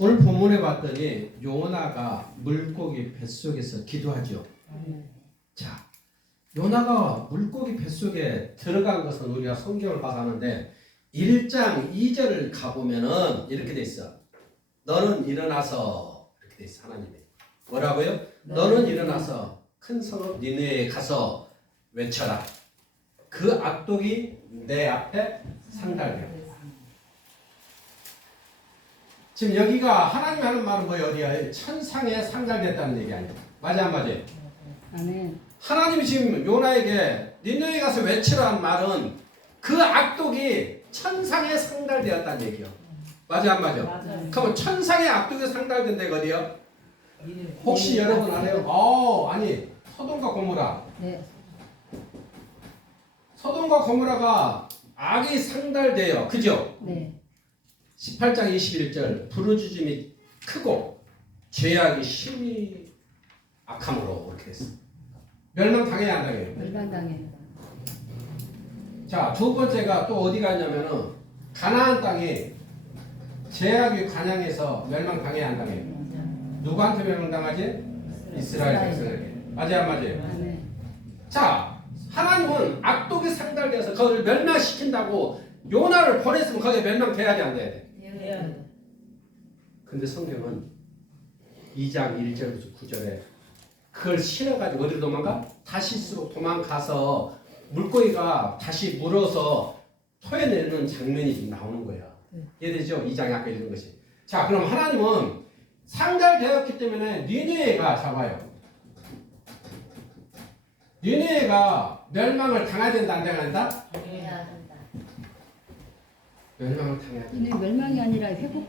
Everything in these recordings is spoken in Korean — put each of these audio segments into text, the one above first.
오늘 본문에 봤더니 요나가 물고기 뱃속에서 기도하죠. 자, 요나가 물고기 뱃속에 들어간 것은 우리가 성경을 봐서 아는데 1장 2절을 가보면은 이렇게 돼 있어. 너는 일어나서 이렇게 돼 있어. 하나님이 뭐라고요? 너는 일어나서 큰 성읍 니느웨에 가서 외쳐라. 그 악독이 내 앞에 상달되어. 지금 여기가 하나님이 하는 말은 뭐예요? 어디야? 천상에 상달됐다는 얘기 아니에요? 맞아 안 맞아요? 아멘. 하나님이 지금 요나에게 니느웨에 가서 외치라는 말은 그 악독이 천상에 상달되었다는 얘기요. 맞아 안 맞아? 맞아요. 그럼 천상의 악독이 상달된 데가 어디요? 혹시 여러분 알아요? 아니 소돔과 고모라. 네. 소돔과 고모라가 악이 상달돼요. 그죠? 네. 18장 21절 부르짖음이 크고 죄악이 심히 악함으로 이렇게 했어. 멸망당해야 한다고요. 멸망당해. 자, 두 번째가 또 어디가 있냐면은 가나안 땅에 죄악이 관양해서 멸망당해야 한다고요. 누구한테 멸망당하지? 이스라엘 백성에게. 맞아요, 안 맞아요? 아멘. 자, 하나님은 악독이 상달돼서 그걸 멸망시킨다고 요나를 보냈으면 거기에 멸망돼야 돼, 안 돼야 돼? 근데 성경은 2장 1절부터 9절에 그걸 실어가지고 어디로 도망가? 다시스로 도망가서 물고기가 다시 물어서 토해내는 장면이 지금 나오는 거야. 이해되죠? 2장에 아까 읽은 것이. 자, 그럼 하나님은 상달되었기 때문에 니느웨가 잡아요. 니느웨가 멸망을 당해야 된다, 안 당한다? 멸망을 당해야 돼. 이는 멸망이 아니라 회복.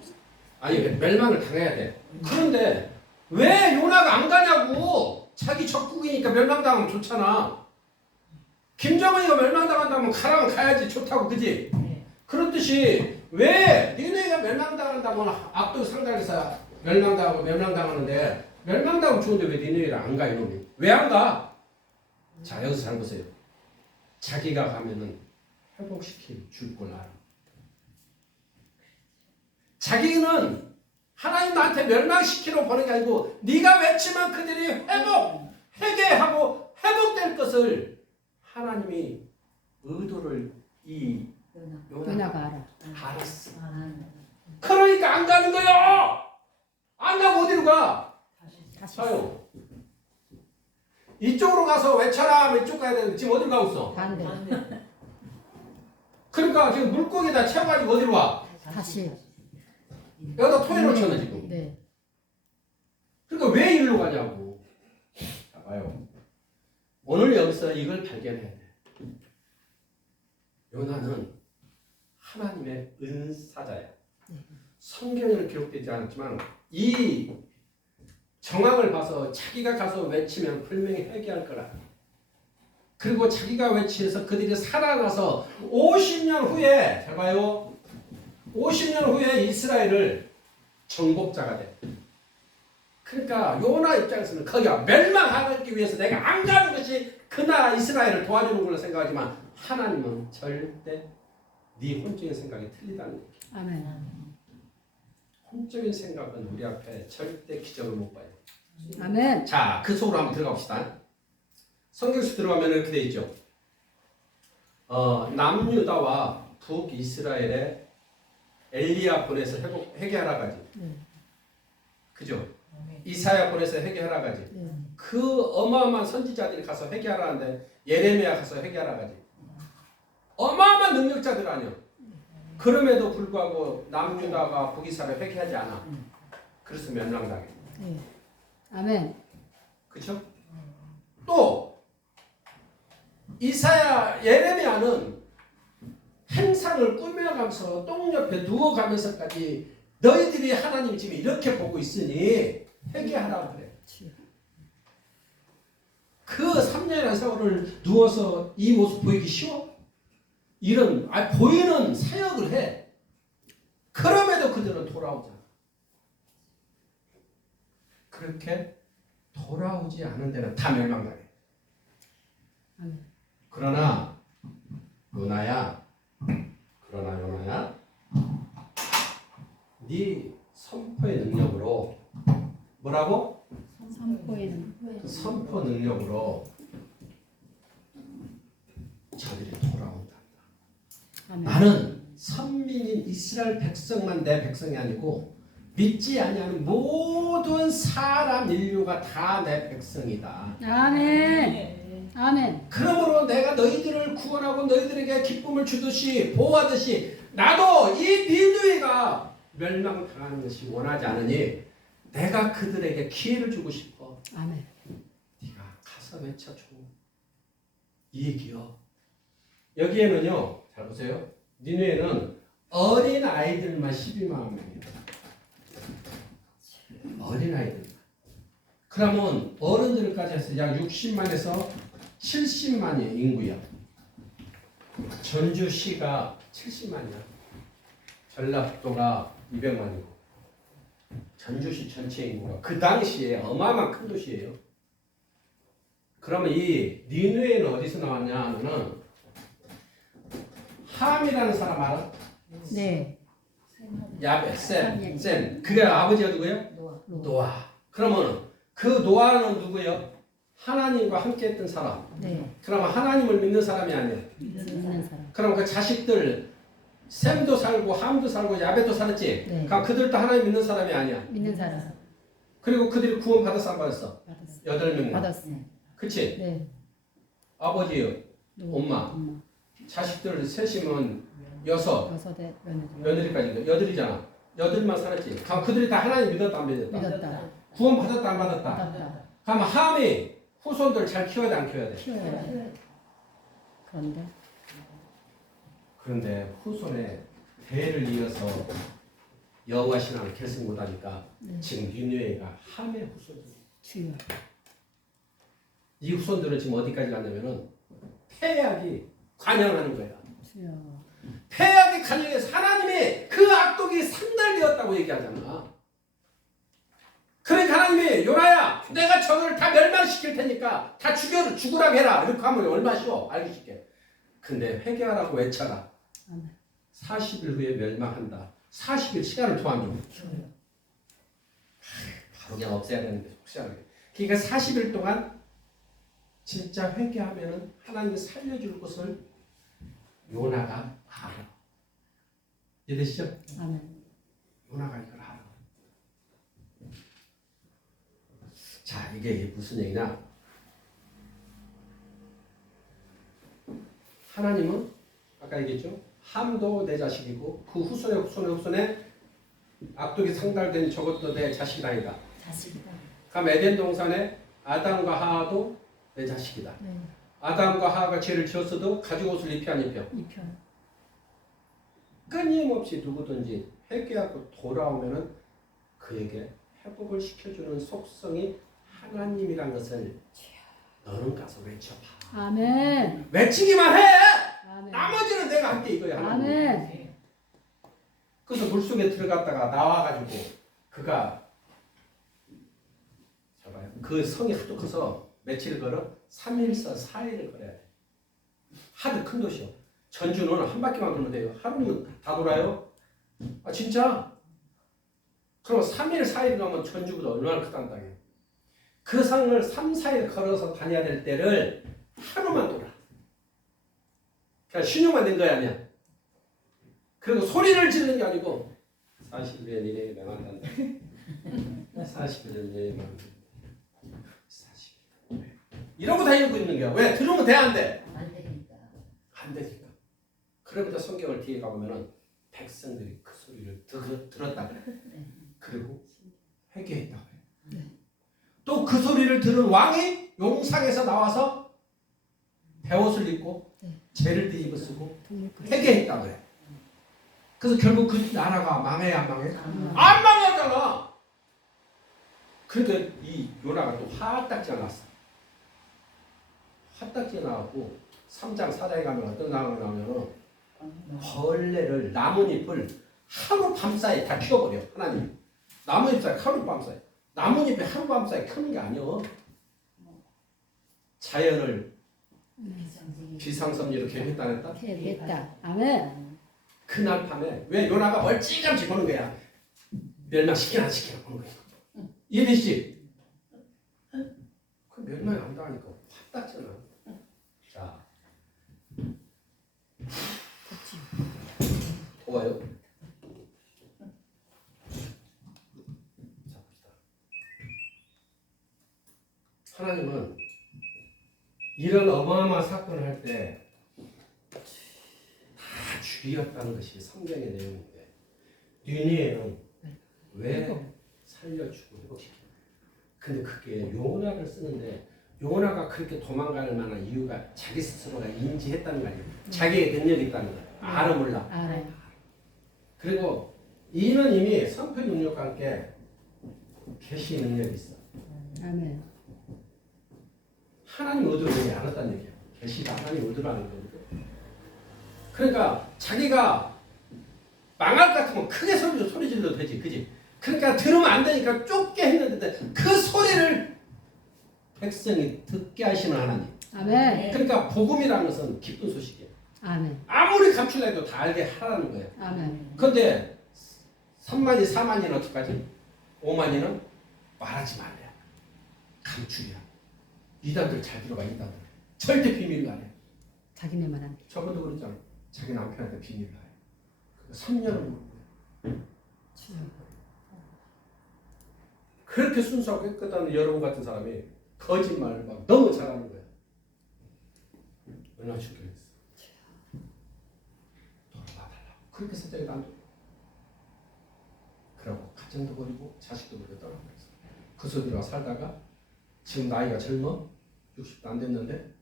아니 멸망을 당해야 돼. 그런데 왜 요나가 안 가냐고. 자기 적국이니까 멸망당하면 좋잖아. 김정은이가 멸망당한다면 가라면 가야지 좋다고. 그지? 그렇듯이 왜 니네가 멸망당한다면 악독 상달에서 멸망당하는데 멸망당하면 좋은데 왜 니네를 안 가? 이놈이 왜 안 가? 자, 여기서 잘 보세요. 자기가 가면은 회복시킬 줄 걸 알아. 자기는 하나님 나한테 멸망시키러 보는 게 아니고 네가 외치면 그들이 회개하고 회복될 것을 하나님이 의도를 이 요나가 알아. 알았어. 그러니까 안 가는 거야. 안 가고 어디로 가? 다시. 가요. 이쪽으로 가서 외쳐라 하면 이쪽 가야 되는데 지금 어디로 가고 있어? 반대. 그러니까 지금 물고기다 채워가지고 어디로 와? 다시. 여기다 토해놓잖아 지금. 네. 그러니까 왜 일로 가냐고. 자, 봐요. 오늘 여기서 이걸 발견해야 돼. 요나는 하나님의 은사자야. 성경에는 기록되지 않았지만 이 정황을 봐서 자기가 가서 외치면 분명히 회개할 거라. 그리고 자기가 외치면서 그들이 살아나서 50년 후에, 잘 봐요. 50년 후에 이스라엘을 정복자가 돼. 그러니까 요나 입장에서는 거기가 멸망하기 위해서 내가 안 가는 것이 그 나라 이스라엘을 도와주는 걸로 생각하지만 하나님은 절대 네 혼적인 생각이 틀리다는 얘기. 아멘. 혼적인 생각은 우리 앞에 절대 기적을 못 봐요. 아멘. 자, 그 속으로 한번 들어가 봅시다. 성경수 들어가면 이렇게 돼 있죠. 남유다와 북이스라엘에 엘리야 보내서 회개하라 가지. 그죠? 이사야 보내서 회개하라 가지. 그 어마어마한 선지자들이 가서 회개하라는데 예레미야 가서 회개하라 가지. 어마어마한 능력자들 아니야. 그럼에도 불구하고 남유다가 북이스라엘 회개하지 않아. 그래서 멸망당해. 네. 아멘. 그렇죠? 또 이사야, 예레미야는 행상을 꾸며가면서 똥 옆에 누워가면서까지 너희들이 하나님 지금 이렇게 보고 있으니 회개하라고 그래. 그 3년이라는 세월을 누워서 이 모습 보이기 쉬워? 이런 보이는 사역을 해. 그럼에도 그들은 돌아오잖아. 그렇게 돌아오지 않은 데는 다 멸망당해. 그러나 요나야, 네 선포의 능력으로 뭐라고? 선포에는 선포 능력으로 저들이 돌아온다. 아멘. 나는 선민인 이스라엘 백성만 내 백성이 아니고 믿지 아니하는 모든 사람 인류가 다 내 백성이다. 아멘. 아멘. 그러므로 내가 너희들을 구원하고 너희들에게 기쁨을 주듯이 보호하듯이 나도 이 니느웨가 멸망당하는 것이 원하지 않으니 내가 그들에게 기회를 주고 싶어. 아멘. 네가 가서 외쳐줘. 이 얘기요. 여기에는요. 잘 보세요. 니느웨는 어린 아이들만 12만 명이에요. 어린 아이들. 그러면 어른들까지 해서 약 60만에서 70만이 인구야. 전주시가 70만이야. 전라도가 200만이고 전주시 전체 인구가 그 당시에 어마어마한 큰 도시예요. 그러면 이 니느웨는 어디서 나왔냐 하면은 함이라는 사람 알아? 네. 야벳, 셈. 그게 아버지가 누구예요? 노아. 그러면 그 노아는 누구예요? 하나님과 함께 했던 사람. 네. 그러면 하나님을 믿는 사람이 아니에요. 믿는 사람. 그럼 그 자식들 셈도 살고 함도 살고 야벳도 살았지. 네. 그럼 그들도 하나님 믿는 사람이 아니야. 믿는 사람. 그리고 그들이 구원 받았어 안 받았어? 받았어. 8명. 받았어. 그치? 네. 아버지요, 엄마, 엄마. 자식들 셋이면 6, 여섯에 며느리까지 8이잖아. 8만 살았지. 그럼 그들이 다 하나님 믿었다 안 믿었다? 믿었다. 구원 받았다 안 받았다? 받았다. 그럼 함이 후손들 잘 키워야 돼 안 키워야 돼? 키워야 돼. 그런데 그런데 후손에 대를 이어서 여호와 신앙을 계승 못하니까 지금 니느웨가 함의 후손들. 주여. 이 후손들은 지금 어디까지 갔냐면은 폐악이 관영하는 거야. 주여. 폐악이 관영해서 하나님이 그 악독이 상달되었다고 얘기하잖아. 그러니까 하나님이 요나야 내가 저들을 다 멸망시킬 테니까 다 죽으라고 해라. 이렇게 하면 얼마나 쉬워. 알기 쉽게. 근데 회개하라고 외쳐라. 아멘. 40일 후에 멸망한다. 40일 시간을 도안 줘. 바로 그냥 없애야 되는데 혹시라도. 그러니까 40일 동안 진짜 회개하면은 하나님이 살려줄 것을 요나가 알아. 이해되시죠? 아멘. 요나가 이걸 알아. 자, 이게 무슨 얘기냐? 하나님은 아까 얘기했죠? 함도 내 자식이고 그 후손에 악독이 상달된 저것도 내 자식이다 아니다. 자식이다. 그럼 에덴 동산에 아담과 하하도 내 자식이다. 네. 아담과 하하가 죄를 지었어도 가죽 옷을 입혀 안 입혀? 입혀. 끊임없이 누구든지 회개하고 돌아오면은 그에게 회복을 시켜주는 속성이 하나님이란 것을 너는 가서 외쳐봐. 아멘. 외치기만 해. 아멘. 나머지는 내가 할게 이거야. 하나님. 아멘. 그래서 물속에 들어갔다가 나와가지고 그가 잡아요. 그 성이 하도 커서 며칠 걸어? 3일서 4일을 걸어야 돼. 하도 큰 도시요. 전주는 한 바퀴만 돌면 돼요. 하루는 다 돌아요. 아 진짜? 그럼 3일 4일 가면 전주보다 얼마나 크단 땅이에요. 그 산을 3, 4일 걸어서 다녀야 될 때를 하루만 돌아. 그냥 신용만 된 거야 아니야. 그리고 소리를 지르는 게 아니고 40일에 니네 명한단다. 40일에 니네 명한단다. 40일. 이러고 다니고 있는 거야. 왜? 들으면 돼 안 돼? 안 되니까. 안 되니까. 그러면서 성경을 뒤에 가보면은 백성들이 그 소리를 들었다 그래. 그리고 회개했다고 그래. 또 그 소리를 들은 왕이 용상에서 나와서 베옷을 입고 죄를 뒤집어 쓰고 회개했다고 그래. 그래서 결국 그 나라가 망해 안 망해? 안 망했잖아. 그러니까 이 요나가 또 화딱지가 났어. 화딱지가 나왔고 3장 4장에 가면 어떤 상황이 나오냐면 벌레를 나뭇잎을 하루 밤사이 다 키워버려. 하나님 나뭇잎 사이 하루 밤사이 나뭇잎이 하루 밤사이 크는 게 아니여. 자연을 비상섭리로 계획했다. 됐다. 아멘. 그날 밤에 왜 요나가 멀찌감치 보는 거야. 멸망시키나 안 시키나 보는 거예요. 이해되시지? 그 멸망이 안 당하니까 화딱잖아. 자, 좋아요. 자, 봅시다. 하나님은 이런 어마어마한 사건을 할 때 다 죽이었다는 것이 성경의 내용인데 니느웨는 왜 살려주고 회복시켜? 근데 그게 요나를 쓰는데 요나가 그렇게 도망갈 만한 이유가 자기 스스로가 인지했다는 거 아니에요. 자기의 능력이 있다는 거예요. 알아 몰라. 알아요. 그리고 이는 이미 선포 능력과 함께 계시 능력이 있어. 아멘. 하나님 의도를 보지 않았다는 얘기예요. 계시가 하나님 의도를 하는 거거든요. 그러니까 자기가 망할 것 같으면 크게 소리 질러도 되지, 그지? 그러니까 들으면 안 되니까 좁게 했는데 그 소리를 백성이 듣게 하시는 하나님. 아멘. 그러니까 복음이라는 것은 기쁜 소식이에요. 아멘. 아무리 감출라도 다 알게 하라는 거예요. 아멘. 그런데 3만이 4만이는 어떡하지? 5만이는 말하지 말래요. 감출이야. 이단들 잘 들어가, 이단들. 절대 비밀로 안 해. 자기네만 한. 저번도 그랬잖아. 자기 남편한테 비밀로 해. 3년을 그렇게 순수하고 깨끗한 여러분 같은 사람이 거짓말을 막 너무 잘하는 거야. 얼마나 죽겠어. 돌아와달라고. 그렇게 사장이 안 돼. 그러고 가정도 버리고 자식도 버리고 떠나버렸어. 그 소리와 살다가 지금 나이가 젊어 60도 안 됐는데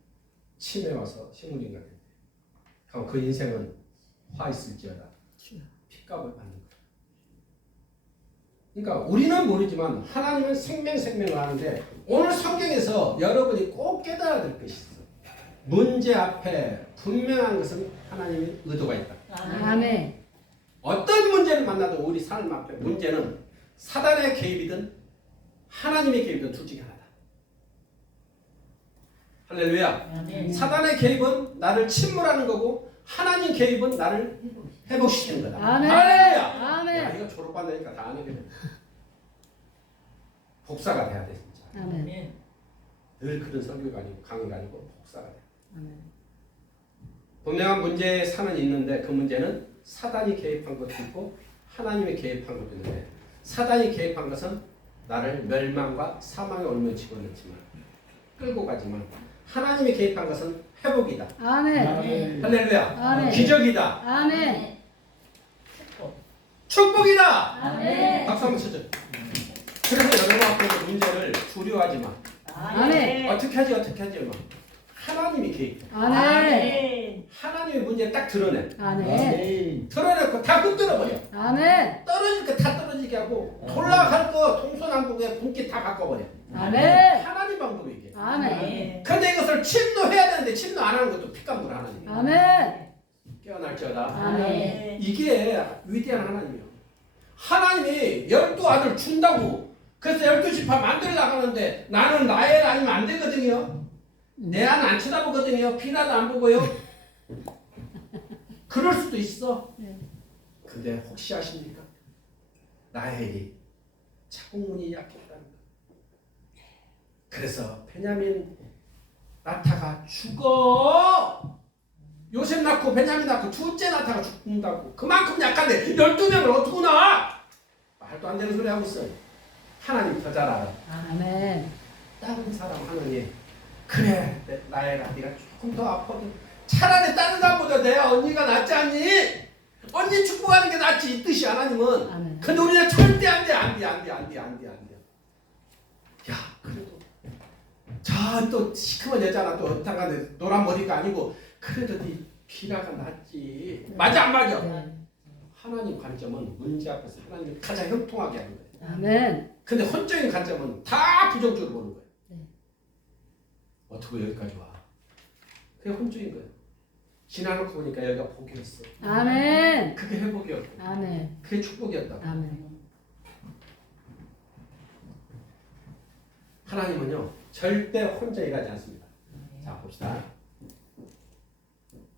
치매 와서 식물인가 됐대. 그럼 그 인생은 화 있을지어다. 핏값을 받는 거야. 그러니까 우리는 모르지만 하나님은 생명을 하는데 오늘 성경에서 여러분이 꼭 깨달아야 될 것이 있어. 문제 앞에 분명한 것은 하나님의 의도가 있다. 아멘. 어떤 문제를 만나도 우리 삶 앞에 문제는 사단의 개입이든 하나님의 개입이든 둘 중에 하나다. 할렐루야. 사단의 개입은 나를 침몰하는 거고 하나님 개입은 나를 회복시키는 거다. 아멘. 할렐루야. 아멘. 야, 이거 졸업받으니까 다 아는 게 돼. 복사가 돼야 돼 진짜. 아멘. 늘 그런 설교가 아니고 강의가 아니고 복사가 돼. 아멘. 분명한 문제의 산은 있는데 그 문제는 사단이 개입한 것도 있고 하나님이 개입한 것도 있는데 사단이 개입한 것은 나를 멸망과 사망에 올면 집어넣지만 끌고 가지만 하나님이 개입한 것은 회복이다. 아멘. 할렐루야. 아멘. 기적이다. 아멘. 축복이다. 아멘. 박수 한번 쳐줘. 그래서 여러분 앞에서 문제를 두려워하지 마. 아멘. 어떻게 하지 마. 하나님이 개입. 아멘. 하나님의 문제를 딱 드러내. 아멘. 드러내고 다 흔들어버려. 아멘. 떨어질 거 다 떨어지게 하고 돌아갈 거 동서남북에 분기 다 바꿔버려. 아멘. 하나님 방법이 이게. 아멘. 근데 이것을 침노해야 되는데 침노 안 하는 것도 핏감물 하나님. 아멘. 깨어날지어다. 아멘. 이게 위대한 하나님이요. 하나님이 12아들 준다고 그래서 12지파 만들어 나가는데 나는 나의 아니면 안 되거든요. 내 안 안 쳐다보거든요. 피나도 안 보고요. 그럴 수도 있어. 근데 혹시 아십니까? 나의 자궁문이 약했다는 거. 그래서 베냐민 나타가 죽어. 요셉 낳고 베냐민 낳고 둘째 나타가 죽는다고. 그만큼 약한데 12명을 어떻게 낳아? 말도 안 되는 소리 하고 있어. 하나님 더 잘 알아. 아멘. 다른 사람 하느니 그래 나애가 네가 조금 더 아파도 차라리 다른 사람보다 내 언니가 낫지 않니? 언니 축복하는 게 낫지 이 뜻이 하나님은. 아멘. 근데 우리는 절대 안 돼. 야 그래도 저 또 시커먼 여자가 또 어떡하네 노란 머리가 아니고 그래도 네 비라가 낫지. 맞아 안 맞아? 네. 하나님 관점은 문제 앞에서 하나님이 가장 형통하게 하는 거예요. 아멘. 근데 혼적인 관점은 다 부정적으로 보는 거예요. 네. 어떻게 여기까지 와? 그게 혼적인 거예요. 지나놓고 보니까 여기가 복이었어. 아멘. 그게 회복이었고 아멘. 그게 축복이었다. 아멘. 하나님은요 절대 혼자 일하지 않습니다. 자 봅시다.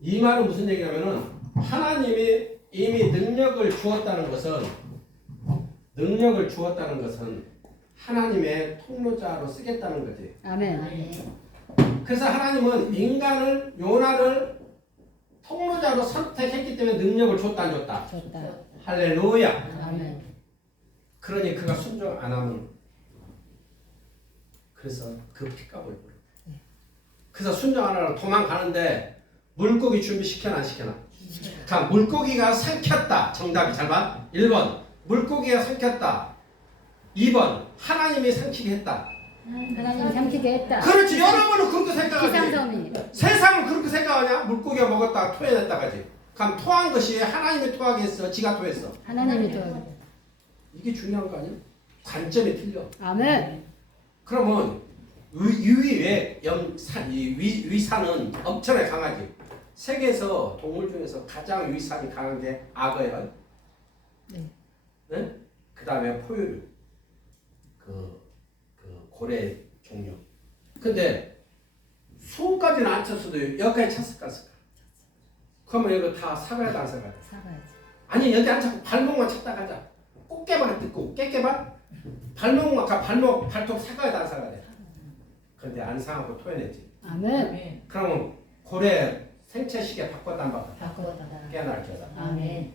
이 말은 무슨 얘기냐면은 하나님이 이미 능력을 주었다는 것은 능력을 주었다는 것은 하나님의 통로자로 쓰겠다는 거지. 아멘. 그래서 하나님은 인간을 요나를 통로자로 선택했기 때문에 능력을 줬다 안 줬다. 좋다. 할렐루야. 아멘. 그러니 그가 순종 안 하면 그래서 그 피값을 물어. 그래서 순종 안 하고 도망가는데 물고기 준비시켜나 안 시켜나? 자, 물고기가 삼켰다. 정답이 잘 봐. 1번 물고기가 삼켰다. 2번 하나님이 삼키게 했다. 하나님이 삼키게 했다. 그렇지. 여러분은 그렇게 생각하지. 기상섬이. 세상은 그렇게 생각하냐? 물고기가 먹었다가 토해냈다가지. 그럼 토한 것이 하나님이 토하게 했어? 지가 토했어? 하나님이 또. 이게 중요한 거 아니야? 관점이 틀려. 아멘. 그러면 유위의 위산은 엄청나게 강하지. 세계에서 동물 중에서 가장 위산이 강한 게 악어예요. 네. 네? 그 다음에 포유류. 그 고래 종류. 근데 수까지는 안 쳤어도 여기까지 찼을까? 그러면 이거 다 사과야 안 사과야? 사과야지. 아니 여기 안 찾고 발목만 찾다 가자. 꽃게만 듣고 깨깨만 발목만 발톱 사과야 안 사과야 돼. 그런데 안 상하고 토해냈지. 아멘. 그러면 고래 생체시계 바꿨다 안 바꿨다? 바꾸었다. 깨어날 게다. 아멘.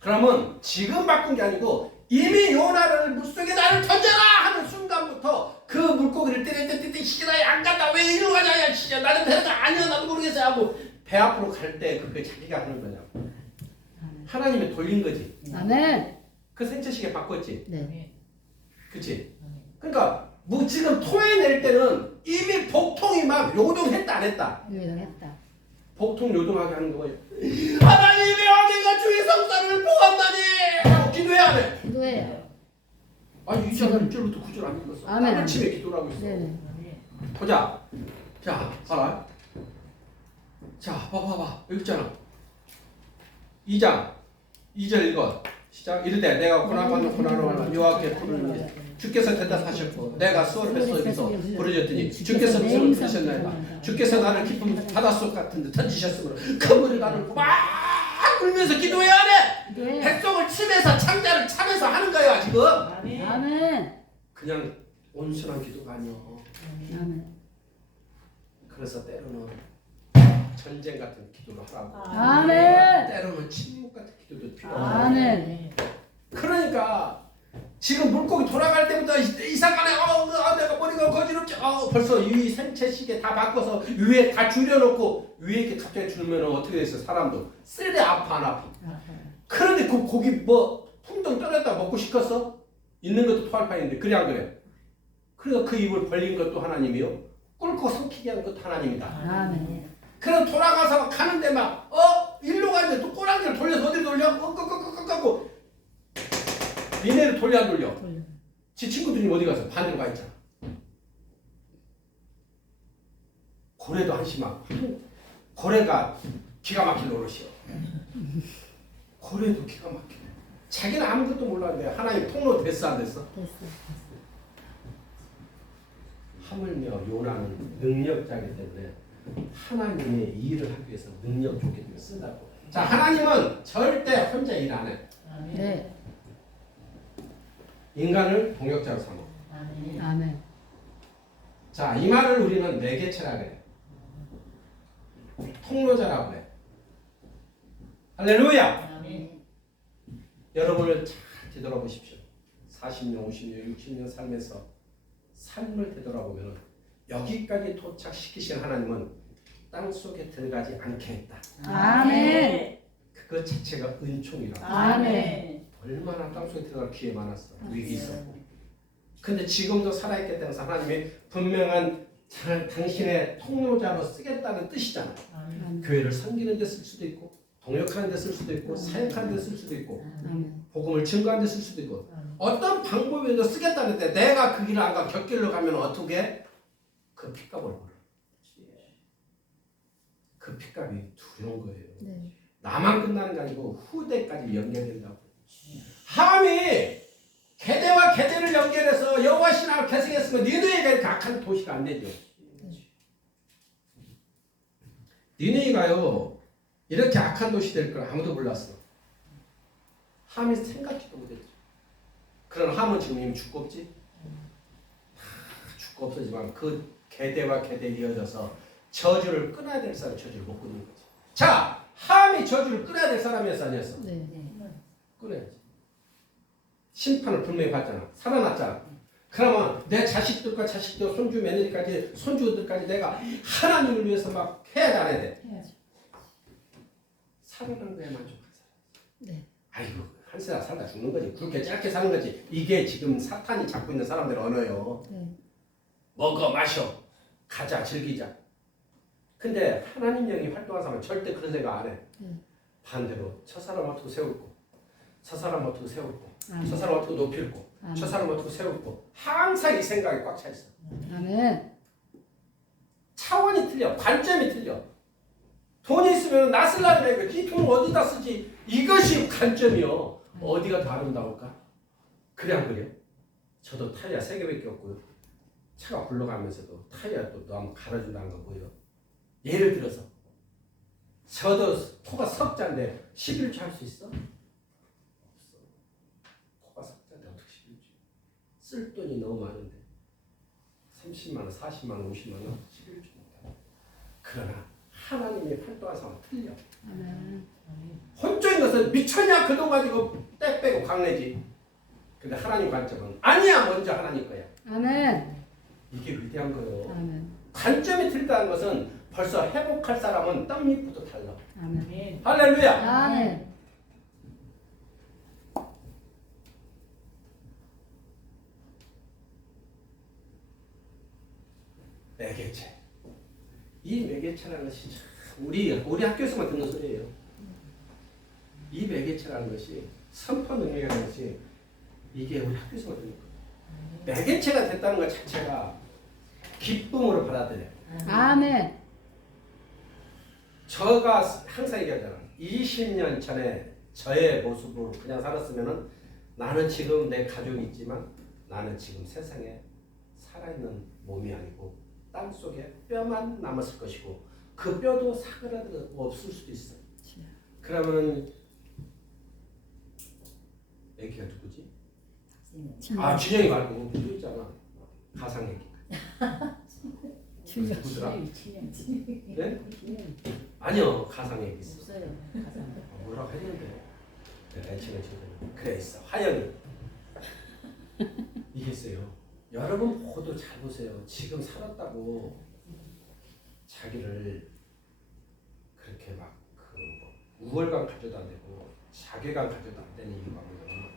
그러면 지금 바꾼 게 아니고 이미 요나를 물속에 나를 던져라 하는 순간부터 그 물고기를 때리때 시키나야 안 간다 왜 이리로 가냐 야 진짜 나는 데려가 아니야 나도 모르겠어 하고 배 앞으로 갈 때 그게 자기가 하는 거냐고. 하나님이 돌린 거지. 아멘. 그 생체시계 바꿨지. 네. 그치? 그러니까 뭐 지금 토해낼 때는 이미 복통이 막 요동했다 안 했다? 요동했다. 복통 요동하게 하는 거예요. 하나님의 아내가 주의 성사를 보았다니 하고 기도해야 돼. 기도해요. 아니 이 장면 1절부터 9절 안 읽었어. 아멘. 아침에 기도를 하고 있어. 네네. 보자. 자 봐라. 자 봐봐 여기 있잖아. 2장 2절 읽어. 시작. 이르되 내가 고난받는 고난을 여호와께 부르니 주께서 대답하셨고 내가 수월에서 부르짖더니 주께서 무슨 들으셨나이다. 주께서 나를 깊은 바닷속 같은 데 던지셨으므로 큰 물이 나를 막 울면서 기도해야 돼. 네. 백성을 치면서 창자를 차면서 하는 거야 지금. 아멘. 그냥 온순한 기도가 아니요. 아멘. 그래서 때로는 전쟁 같은 기도를 하라고. 아멘. 때로는 침묵 같은 기도도 필요하고. 아멘. 그러니까 지금 물고기 돌아갈 때부터 이상하네. 내가 머리가 거지럽지. 벌써 이 생체시계 다 바꿔서 위에 다 줄여놓고 위에 이렇게 갑자기 줄면 어떻게 됐어? 사람도 쓸데 아파 안 아파. 그런데 그 고기 뭐 풍덩 떨어졌다 먹고 싶었어? 있는 것도 토할 판인데 그래 안 그래? 그래서 그 입을 벌린 것도 하나님이요. 꿇고 삼키게 한 것도 하나님이다. 아멘. 그럼 돌아가서 가는데 막 일로 가는데 또 꼬랑지를 돌려서 어디로 돌려? 꺾고 니네를 돌려 안 돌려? 지 친구들이 어디 가서 반대로 가 있잖아. 고래도 한심하고 고래가 기가 막힐 노릇이요. 고래도 기가 막혀. 자기는 아무것도 몰랐는데 하나님 통로 됐어 안 됐어? 됐어. 하물며 요나는 능력자이기 때문에 하나님의 일을 하기 위해서 능력 좋게 되면 쓴다고. 자 하나님은 절대 혼자 일 안 해. 네. 인간을 동역자로 삼아. 아멘. 자, 이 말을 우리는 매개체라 그래. 통로자라고 그래. 할렐루야! 여러분을 잘 되돌아보십시오. 40년, 50년, 60년 살면서 삶을 되돌아보면 여기까지 도착시키신 하나님은 땅속에 들어가지 않게 했다. 아멘. 그것 자체가 은총이라고. 아멘. 얼마나 땅속에 들어갈 기회 많았어. 위기 있었고. 근데 지금도 살아있기 때문에 하나님이 분명한 당신의 통로자로 쓰겠다는 뜻이잖아. 교회를 섬기는 데 쓸 수도 있고 동역하는 데 쓸 수도 있고 사역하는 데 쓸 수도 있고 복음을 증거하는 데 쓸 수도 있고 어떤 방법이라도 쓰겠다는데 내가 그 길을 안 가고 곁길로 가면 어떻게? 그 핏값을 벌어. 그 핏값이 두려운 거예요. 네. 나만 끝나는 게 아니고 후대까지 연결된다고. 함이 계대와 계대를 연결해서 여호와 신앙을 계승했으면 니느웨가 이렇게 악한 도시가 안 되죠. 니느웨가요 이렇게 악한 도시 될 걸 아무도 몰랐어. 함이 생각지도 못했죠. 그런 함은 지금 이미 죽고 없지? 죽고 없어지만 그 계대와 계대 이어져서 저주를 끊어야 될 사람 저주를 못 끊는 거지. 자, 함이 저주를 끊어야 될 사람이었어 아니었어? 네. 끊어야지. 심판을 분명히 받잖아. 살아났잖아. 그러면 내 자식들과 자식들, 손주, 며느리까지, 손주들까지 내가 하나님을 위해서 막 해야 돼, 안 해야 돼? 해야죠. 살아난 거에 만족한 사람. 네. 아이고, 한 세상 살다 죽는 거지. 그렇게 짧게 사는 거지. 이게 지금 사탄이 잡고 있는 사람들 언어요. 네. 먹어, 마셔. 가자, 즐기자. 근데 하나님 영이 활동한 사람은 절대 그런 생각 안 해. 반대로 저 사람 어떻게 세우고, 저 사람 어떻게 세우고, 저 사람 어떻게 높이고, 저 사람 어떻게 세우고, 항상 이 생각이 꽉 차 있어. 아멘. 차원이 틀려, 관점이 틀려. 돈이 있으면 나 쓸라니까 이거 이 돈을 어디다 쓰지? 이것이 관점이요. 어디가 더 아름다울까? 그래 안 그래요? 저도 타이어 3개밖에 없고요. 차가 굴러가면서도 타이어 또 한번 갈아준다는 거 뭐예요? 예를 들어서 저도 토가 석자인데 11주 할 수 있어? 없어. 토가 석자인데 어떻게 11주? 쓸 돈이 너무 많은데 30만 원, 40만 원, 50만 원 11주 못해. 그러나 하나님이 활동한 사람은 틀려. 아멘. 혼적인 것은 미쳤냐 그 돈 가지고 떼 빼고 강내지. 근데 하나님 관점은 아니야 먼저 하나님 거야. 아멘. 이게 위대한 거예요. 아멘. 관점이 틀리다는 것은 벌써 회복할 사람은 떡잎부터 달라. 아멘. 할렐루야. 아멘. 매개체. 이 매개체라는 것이 참 우리 학교에서만 듣는 소리예요. 이 매개체라는 것이 선포 능력이라는 것이 이게 우리 학교에서만 듣는 거예요. 매개체가 됐다는 것 자체가 기쁨으로 받아들여요. 아멘. 저가 항상 얘기하잖아. 20년 전에 저의 모습으로 그냥 살았으면은 나는 지금 내 가족이 있지만 나는 지금 세상에 살아있는 몸이 아니고 땅 속에 뼈만 남았을 것이고 그 뼈도 사그라들고 없을 수도 있어. 그러면 애기가 누구지? 아 준영이 말고 또 있잖아. 가상 애기. 누구더라? 네? 아니요 가상 애기 있어. 없어요. 뭐라고 했는데 애칭을 지금 그래 있어. 하영이. 이게 있어요. 여러분 모두 잘 보세요. 지금 살았다고 자기를 그렇게 막그 우월감 가져도 안 되고 자괴감 가져도 안 되는 이유가 뭐냐면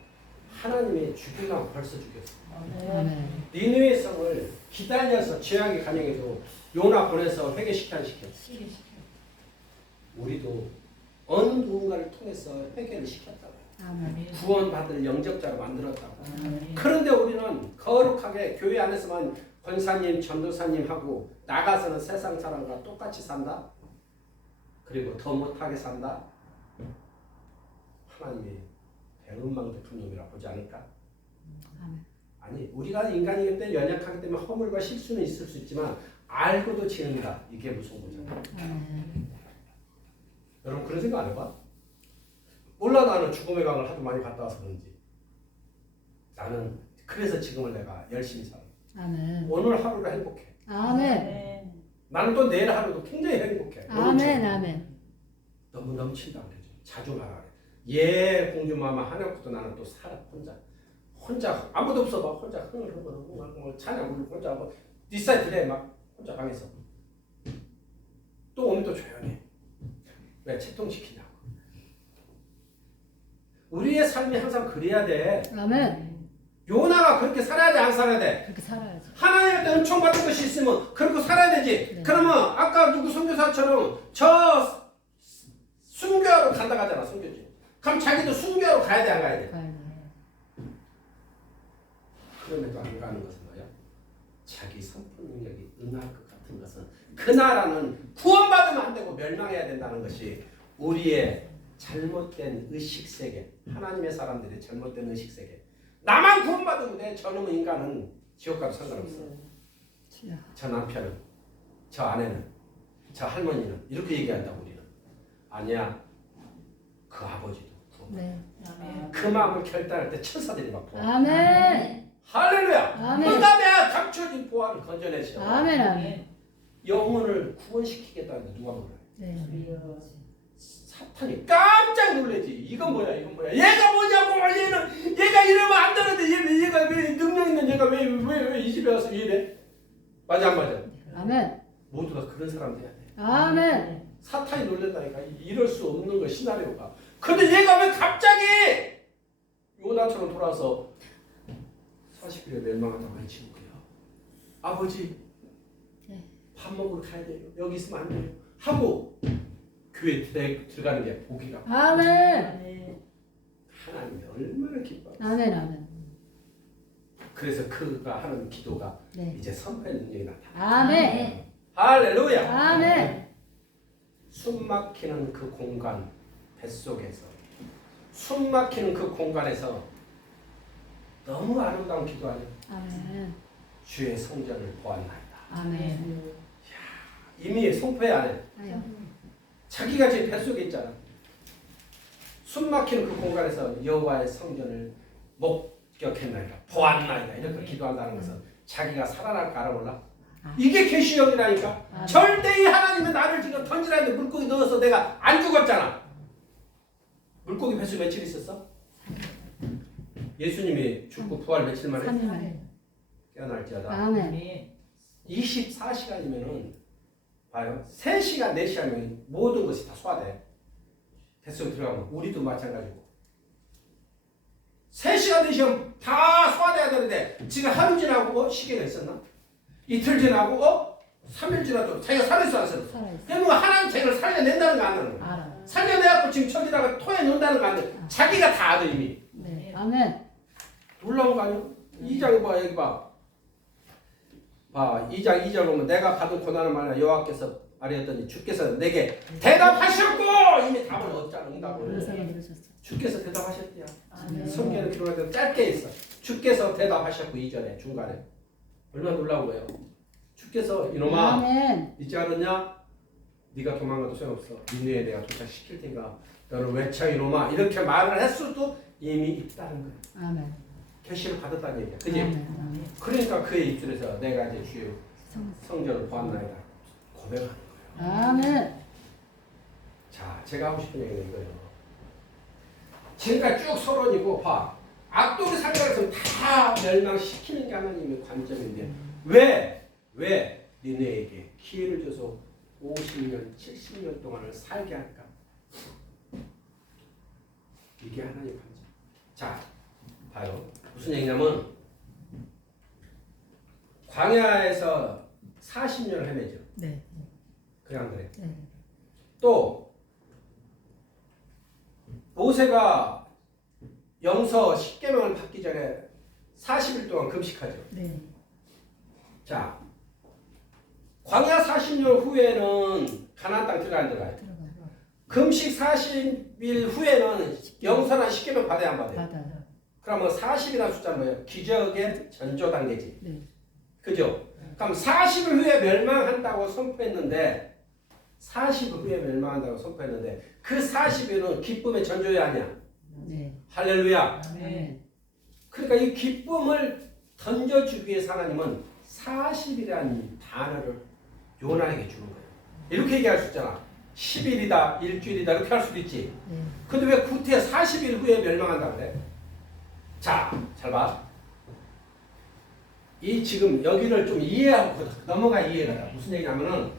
하나님이 죽이면 벌써 죽였어. 아멘. 니느웨 성을 기다려서 죄악의 간영에도 요나 보내서 회개시켜 안 시켜? 우리도 어느 누군가를 통해서 회개를 시켰다고. 아멘. 구원받을 영접자로 만들었다고. 그런데 우리는 거룩하게 교회 안에서만 권사님, 전도사님하고 나가서는 세상 사람과 똑같이 산다. 그리고 더 못하게 산다. 하나님이 배은망덕한 놈이라 보지 않을까? 아멘. 아니 우리가 인간이기 때문에 연약하기 때문에 허물과 실수는 있을 수 있지만 알고도 지는다. 이게 무슨 거잖아. 아멘. 여러분 그런 생각 안 해봐? 몰라 나는 죽음의 강을 하도 많이 갔다 와서 그런지 나는 그래서 지금을 내가 열심히 살아. 아멘. 오늘 하루가 행복해. 아멘. 나는 또 내일 하루도 굉장히 행복해. 아멘. 아멘. 너무 넘친다 그러죠. 자주 말하래. 예 공주마마 하나부터 나는 또 살아 혼자 아무도 없어 막 혼자 흥얼흥얼 찬양 부르고 혼자 뭐 리사이트래 막 혼자 방에서 또 오면 또 조용해. 왜 채통시키냐고. 우리의 삶이 항상 그래야 돼. 아멘. 요나가 그렇게 살아야 돼 안 살아야 돼? 그렇게 살아야지. 하나님한테 은총 받은 것이 있으면 그렇게 살아야 되지. 네. 그러면 아까 누구 선교사처럼 저 순교하러 간다 가잖아. 순교지. 그럼 자기도 순교하러 가야 돼 안 가야 돼? 가야 돼. 그럼에도 안 가는 것은 뭐야? 자기 선포 능력이 응할 것 같은 것은 그 나라는 구원받으면 안 되고 멸망해야 된다는 것이 우리의 잘못된 의식세계, 하나님의 사람들의 잘못된 의식세계. 나만 구원받으면 돼. 저놈의 인간은 지옥 가도 상관없어. 저 남편은, 저 아내는, 저 할머니는 이렇게 얘기한다고 우리는. 아니야. 그 아버지도 구원받아. 네. 그 마음을 결단할 때 천사들이 막 보아. 아멘. 할렐루야. 아멘. 그 다음에 감춰진 보화를 건져내셔. 아멘. 아멘. 영혼을 구원시키겠다는데 누가 몰라요? 네. 사탄이 깜짝 놀래지. 이건 뭐야? 이건 뭐야? 얘가 뭐냐고. 얘가 이러면 안 되는데 얘가 왜 능력 있는 얘가 왜 이 집에 와서 이래? 맞아 안 맞아? 아멘. 모두가 그런 사람 돼야 돼. 아멘. 사탄이 놀랬다니까. 이럴 수 없는 거 시나리오가. 근데 얘가 왜 갑자기 요나처럼 돌아서 40일에 멸망한다고 외치는 거야. 아버지 네. 밥 먹으러 가야 돼요. 여기 있으면 안 돼요. 하고 교회 들어가는 게 복이라고. 아멘. 하나님이 얼마나 기뻐. 아멘. 아멘. 그래서 그가 하는 기도가 네. 이제 선포의 능력이 나타나. 아멘. 할렐루야. 아멘. 숨 막히는 그 공간 뱃속에서 숨 막히는 그 공간에서 너무 아름다운 기도하는 아멘. 주의 성전을 보았나이다. 아멘. 이미 선포해 안 해. 아유. 자기가 지금 뱃속에 있잖아. 숨 막히는 그 공간에서 여호와의 성전을 목격했나이다. 보았나이다. 이렇게 기도한다는 것은 자기가 살아날까 알아볼라? 이게 계시형이라니까. 절대 이 하나님은 나를 지금 던지라 했는데 물고기 넣어서 내가 안 죽었잖아. 물고기 뱃속에 며칠 있었어? 예수님이 죽고 부활 며칠 만에 3일 만에. 깨어날지어다. 아멘. 24시간이면은 봐요. 3시간, 4시간이면 모든 것이 다 소화돼. 뱃속에 들어가면 우리도 마찬가지고. 3시간, 4시간 다 소화돼야 되는데 지금 하루 지나고 시계가 있었나? 이틀 지나고 3일 지나도 자기가 살아있어 안 살아있어? 살아있어. 그러면 하나님 자기를 살려낸다는 거 안 하는 거야. 알아. 살려내갖고 지금 저기다가 토해 놓는다는 거 안 돼. 자기가 다 아는 이미. 네. 아멘. 놀라운 거 아니야? 2장에 봐 여기 봐. 봐 2장 2절 보면 내가 받은 고난을 말하여 여호와께서 아뢰었더니 주께서 내게 대답하셨고 이미 답을 얻잖아. 응답을. 그러셨어. 그러셨어. 주께서 대답하셨대요. 아멘. 성경에 기록할 때 짧게 있어. 주께서 대답하셨고 이전에 중간에 얼마나 놀라운 거예요. 주께서 이놈아 아멘. 잊지 않았냐? 네가 도망가도 소용없어. 니네에 내가 도착시킬 테니까 너를 외쳐 이놈아 이렇게 말을 했어도 이미 있다는 거야. 아멘. 계시를 받았다는 얘기야. 그지? 아멘. 그러니까 그의 입술에서 내가 이제 주의 성- 성전을 보았나이다 고백하는 거예요. 아멘. 자, 제가 하고 싶은 얘기는 이거예요. 지금까지 쭉 서론이고 봐. 악독의 상관에서 다 멸망시키는 게 하나님의 관점인데 왜 니네에게 기회를 줘서 50년, 70년 동안을 살게 할까? 이게 하나님의 관점. 자, 봐요. 무슨 얘기냐면 광야에서 40년을 헤매죠. 네. 그래 안 그래? 네. 또 모세가 영서 10계명을 받기 전에 40일 동안 금식하죠. 네. 자, 광야 40년 후에는 가나안 땅 들어가요. 들어가요. 금식 40일 후에는 영선한 10계명 받아야 안 받아요? 받아요. 그러면 40이라는 숫자는 뭐예요? 기적의 전조 단계지. 네. 그죠? 그럼 40일 후에 멸망한다고 선포했는데 40일 후에 멸망한다고 선포했는데 그 40일은 기쁨의 전조야 아니야? 네. 할렐루야. 아멘. 그러니까 이 기쁨을 던져주기 위해서 하나님은 40이라는 단어를 요나에게 주는 거예요. 이렇게 얘기할 수 있잖아. 10일이다, 일주일이다 이렇게 할 수도 있지. 네. 근데 왜 구태 40일 후에 멸망한다고 그래? 자, 잘 봐. 이 지금 여기를 좀 이해하고 넘어가 이해가 돼. 무슨 얘기냐면은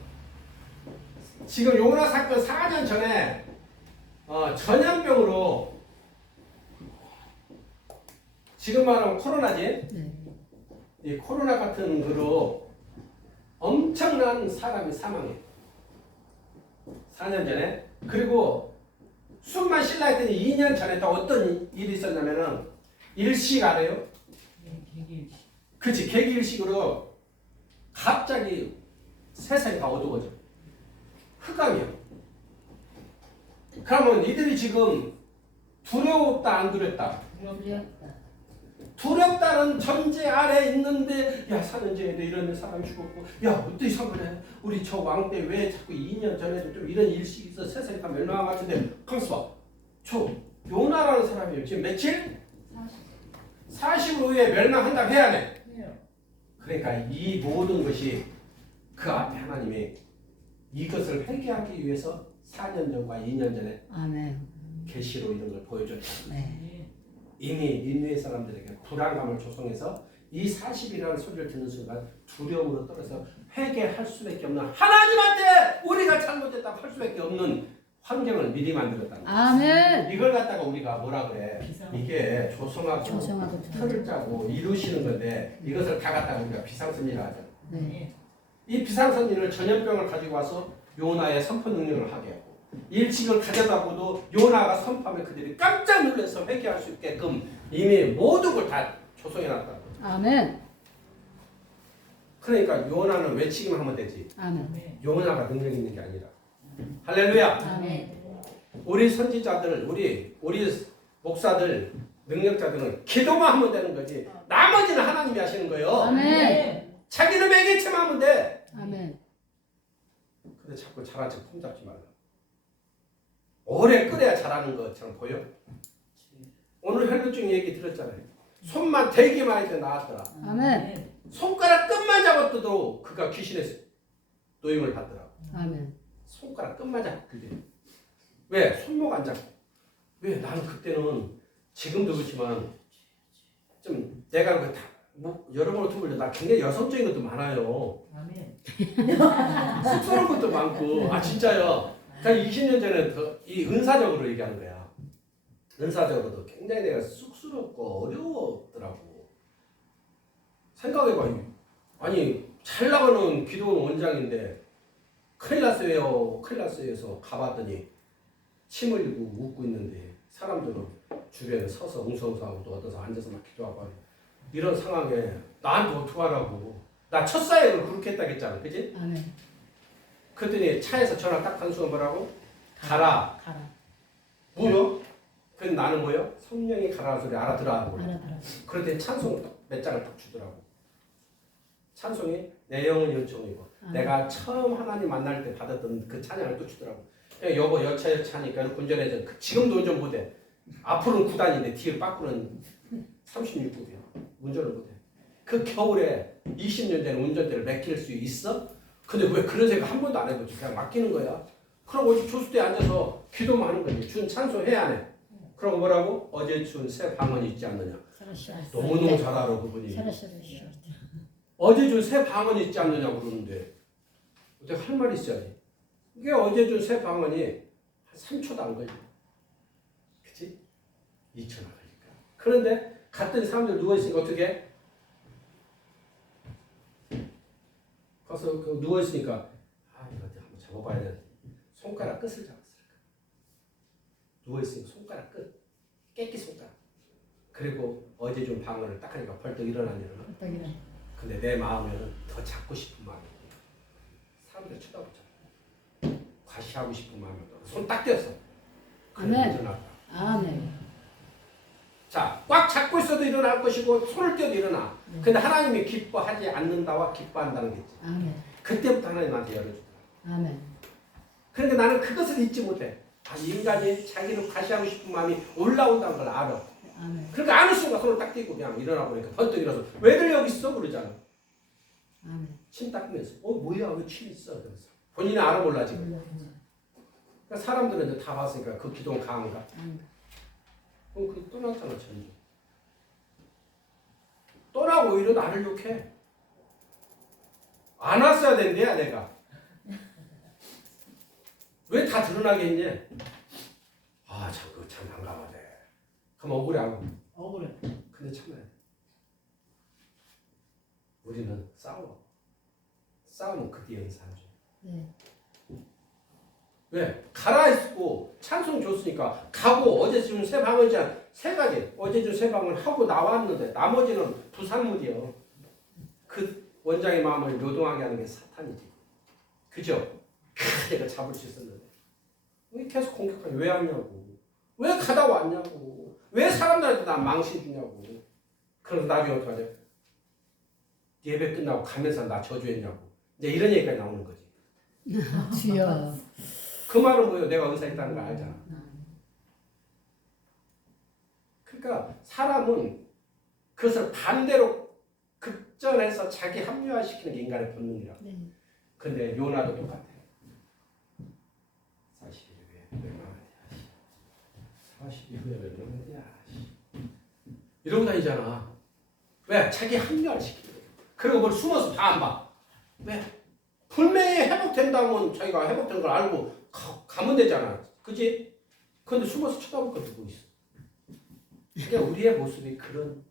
지금 요나 사건 4년 전에 전염병으로 지금 말하면 코로나지? 네. 이 코로나 같은 거로 엄청난 사람이 사망해. 4년 전에. 그리고 숨만 쉴라 했더니 2년 전에 또 어떤 일이 있었냐면은 일식 알아요? 그치, 개기일식으로 갑자기 세상이 다 어두워져. 흑암이야. 그러면 이들이 지금 두려웠다 안 두렵다? 두렵다는 전제 아래 있는데 야 4년 전에도 이런 사람이 죽었고 야 어떻게 이상하네 우리 저 왕 때 왜 자꾸 2년 전에도 좀 이런 일식이 있어 세상이 다 멸망한 것 같은데 가만있어 봐. 저 요나라는 사람이 지금 며칠? 40 후에 멸망한다 해야 돼. 그러니까 이 모든 것이 그 앞에 하나님이 이것을 회개하기 위해서 4년 전과 2년 전에 아멘. 계시로 이런 걸 보여줬다. 네. 이미 닌느웨 사람들에게 불안감을 조성해서 이 40이라는 소리를 듣는 순간 두려움으로 떨어서 회개할 수밖에 없는 하나님한테 우리가 잘못했다고 할 수밖에 없는 환경을 미리 만들었다는 거예요. 아멘. 이걸 갖다가 우리가 뭐라 그래? 이게 조성하고 조성하고 틀을 짜고 이루시는 건데 이것을 다 갖다가 우리가 비상선이라 하잖아. 네. 이 비상선인을 전염병을 가지고 와서 요나의 선포 능력을 하게 하고 일찍을 가져다고도 요나가 선포하면 그들이 깜짝 놀라서 회개할 수 있게끔 이미 모든 걸 다 조성해놨다. 아멘. 그러니까 요나는 외치기만 하면 되지. 아멘. 요나가 능력 있는 게 아니라. 할렐루야. 아멘. 우리 선지자들, 우리 목사들, 능력자들은 기도만 하면 되는 거지. 나머지는 하나님이 하시는 거예요. 아멘. 자기는 매개체만 하면 돼. 아멘. 근데 자꾸 잘한 척 폼잡지 말라. 오래 끓여야 잘하는 것처럼 보여? 오늘 혈루증 얘기 들었잖아요. 손만 대기만 해도 나았더라. 아멘. 손가락 끝만 잡았더도 그가 귀신의 노임을 받더라. 아멘. 손가락 끝만 잡고 그게. 왜? 손목 안 잡고. 왜? 나는 그때는 지금도 그렇지만 좀 내가 그 다 뭐 여러 번 어떻게 보면 나 굉장히 여성적인 것도 많아요. 쑥스러운 것도 많고. 아 진짜요. 한 20년 전에 이 은사적으로 얘기하는 거야. 은사적으로도 굉장히 내가 쑥스럽고 어려웠더라고. 생각해봐. 아니 잘 나가는 기도원 원장인데 큰일 났어요. 큰일 났어요 해서 가봤더니 침 흘리고 웃고 있는데 사람들은 주변에 서서 웅성웅성하고 또 얻어서 앉아서 막 기도하고 하는 이런 상황에 나한테 어떡하라고. 나 첫 사역을 그렇게 했다 했잖아. 그치? 아멘. 그랬더니 차에서 전화 딱 한 순간 뭐라고? 가라. 가라. 뭐요? 그럼 나는 뭐요? 성령이 가라는 소리 알아들어. 알아들어. 그랬더니 찬송 몇 장을 딱 주더라고. 찬송이 내 영혼 요청이고 내가 처음 하나님 만날 때 받았던 그 찬양을 또 주더라고. 여보 여차여차하니까 운전해서 지금도 운전 못해. 앞으로는 9단인데 뒤에 빠꾸는 36급이야. 운전을 못해. 그 겨울에 20년 전에 운전대를 맡길 수 있어? 근데 왜 그런 생각 한 번도 안 해보지? 그냥 맡기는 거야. 그러고 오직 조수대에 앉아서 기도만 하는 거지. 준 찬송해야 안 해. 그러고 뭐라고? 어제 준 새 방언이 있지 않느냐. 너무너무 잘 알아 그분이. 어제 준 새 방언이 있지 않느냐고 그러는데 내가 할 말이 있어야지. 이게 어제 준 새 방언이 한 3초도 안 걸려. 그치? 2초나 걸릴까. 그런데 갔더니 사람들 누워있으니까 어떻게 해? 가서 그 누워있으니까 아 이거 한번 잡아봐야 되는데 손가락 끝을 잡았을까. 누워있으니까 손가락 끝. 깨끼 손가락. 그리고 어제 준 방언을 딱 하니까 벌떡 일어나냐. 근데 내 마음에는 더 잡고 싶은 마음이 사람들 쳐다보잖아. 과시하고 싶은 마음이 손 딱 떼었어. 아멘. 일어났다. 아멘. 자, 꽉 잡고 있어도 일어날 것이고 손을 떼어도 일어나. 근데 하나님이 기뻐하지 않는다와 기뻐한다는 게 있지. 아멘. 그때부터 하나님 나한테 열어주더라. 아멘. 그러니까 나는 그것을 잊지 못해. 아, 인간이 자기를 과시하고 싶은 마음이 올라온다는 걸 알아. 아멘. 그러니까 아는 순간 손을 딱 떼고 그냥 일어나 보니까 번뜩 일어서 왜들 여기 있어? 그러잖아. 아멘. 침 닦으면서 뭐야 왜 침 있어? 그래서 본인이 알아 몰라 지금. 그러니까 사람들은 이제 다 봤으니까 그 기도는 강한가? 그럼 그 떠났잖아 전부. 떠나고 오히려 나를 욕해. 안 왔어야 된대야 내가. 왜 다 드러나게 했냐? 아 저거 참 난감하네. 그럼 억울해하고. 억울해. 근데 참아야 돼. 우리는 싸워. 싸우면 그 뒤에 은사하죠. 네. 왜? 가라 했고 찬송 줬으니까 가고 어제 준 새 방언이잖아. 세 가지. 어제 준 새 방언 하고 나왔는데 나머지는 부산물이요. 그 원장의 마음을 요동하게 하는 게 사탄이지. 그죠? 내가 잡을 수 있었는데 왜 계속 공격하냐. 왜 왔냐고. 왜 가다 왔냐고. 왜 사람들한테 나 망신 주냐고. 그래서 나중에 어떡하냐. 예배 끝나고 가면서 나 저주했냐고. 이제 이런 얘기가 나오는 거지. 주여. 그 말은 뭐예요? 내가 은사했다는 걸 알잖아. 그러니까 사람은 그것을 반대로 극전해서 자기 합리화시키는 게 인간의 본능이라고. 네. 근데 요나도 똑같아. 사실이 왜 멸망하냐. 사실이 왜 멸망하냐. 이러고 다니잖아. 왜? 자기 합리화를 시키는 거야. 그리고 뭘 숨어서 다 안 봐. 왜? 분명히 회복된다면 자기가 회복된 걸 알고 가면 되잖아. 그지? 근데 숨어서 쳐다볼 거 누구 있어? 그러니까 우리의 모습이 그런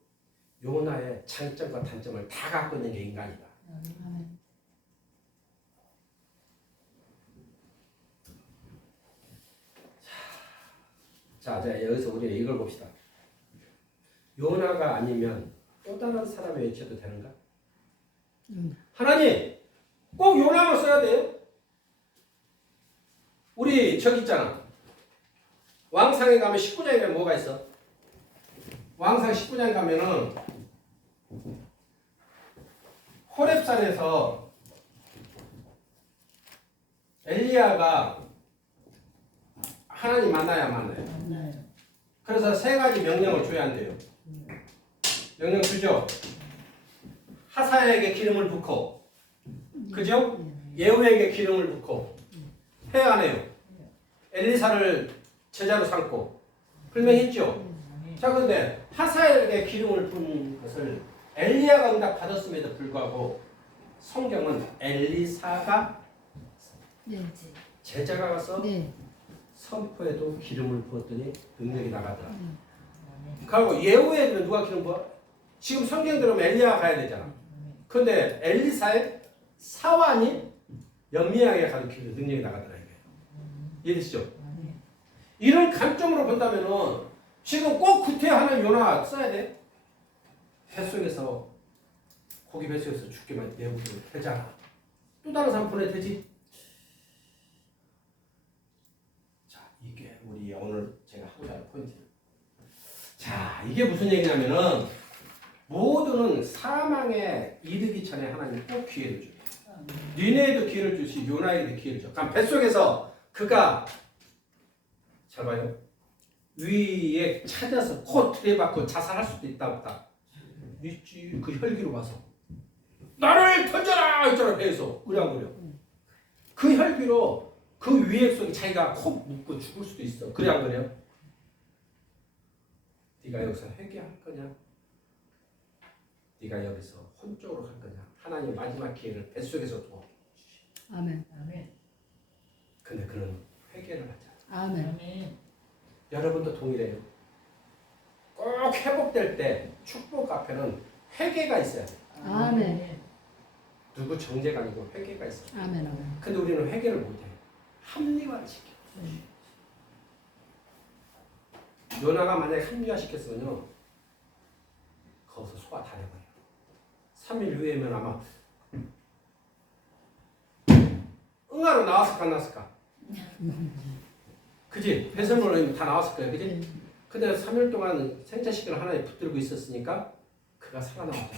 요나의 장점과 단점을 다 갖고 있는 게 인간이다. 아멘. 자, 여기서 우리는 이걸 봅시다. 요나가 아니면 또 다른 사람이 외쳐도 되는가? 하나님, 꼭 요나만 써야 돼요? 우리 저기 있잖아. 왕상에 가면 19장에 가면 뭐가 있어? 왕상 19장 가면은 호렙산에서 엘리야가 하나님 만나야 만나요. 그래서 세 가지 명령을 줘야 한대요. 명령 주죠. 하사야에게 기름을 붓고, 그죠? 예후에게 기름을 붓고, 해야 하네요. 엘리사를 제자로 삼고, 분명했죠. 자, 그런데 하사야에게 기름을 붓는 것을 엘리야가 응답 받았음에도 불구하고 성경은 엘리사가 네. 제자가 가서 네. 선포에도 기름을 부었더니 능력이 나가더라. 그리고 예후에는 누가 기름 부어? 지금 성경 들으면 엘리야가 가야 되잖아. 근데 엘리사의 사환이 연미야에게 가도 기름 능력이 나가더라. 이해되시죠? 이런 관점으로 본다면은 지금 꼭 구태하는 요나 써야 돼. 뱃속에서 고기 뱃속에서 죽게만 내버려 되잖아. 또 다른 사람 보내도 되지. 자, 이게 우리 오늘 제가 하고자 하는 포인트예요. 자, 이게 무슨 얘기냐면은 모두는 사망에 이르기 전에 하나님 꼭 기회를 줘요. 니네에도 기회를 주시, 요나에게도 기회를 줘. 그럼 뱃속에서 그가 잘 봐요. 위에 찾아서 코 들이받고 자살할 수도 있다 없다. 있지. 그 혈기로 가서 나를 던져라 있잖아. 배에서 으랴으랴. 그 혈기로 그 위액 속에 자기가 코 묶고 죽을 수도 있어. 그래 안 그래요? 네가 여기서 회개할 거냐? 네가 여기서 혼쪽으로 갈 거냐? 하나님 마지막 기회를 뱃속에서 줘. 아멘. 근데 그는 회개를 하자. 아멘. 여러분도 동일해요. 꼭 회복될 때 축복 앞에는 회개가 있어야 돼. 아멘. 누구 정죄가 아니고 회개가 있어요. 아멘. 아멘. 근데 우리는 회개를 못해. 합리화를 시켜. 요나가 만약에 합리화시켰으면요, 거기서 소화 다 해버려. 3일 후에면 아마 응아로 나왔을까 안 나왔을까? 그지? 배설물로 다 나왔을 거야, 그지? 근데 3일 동안 생체시계를 하나에 붙들고 있었으니까 그가 살아남았다.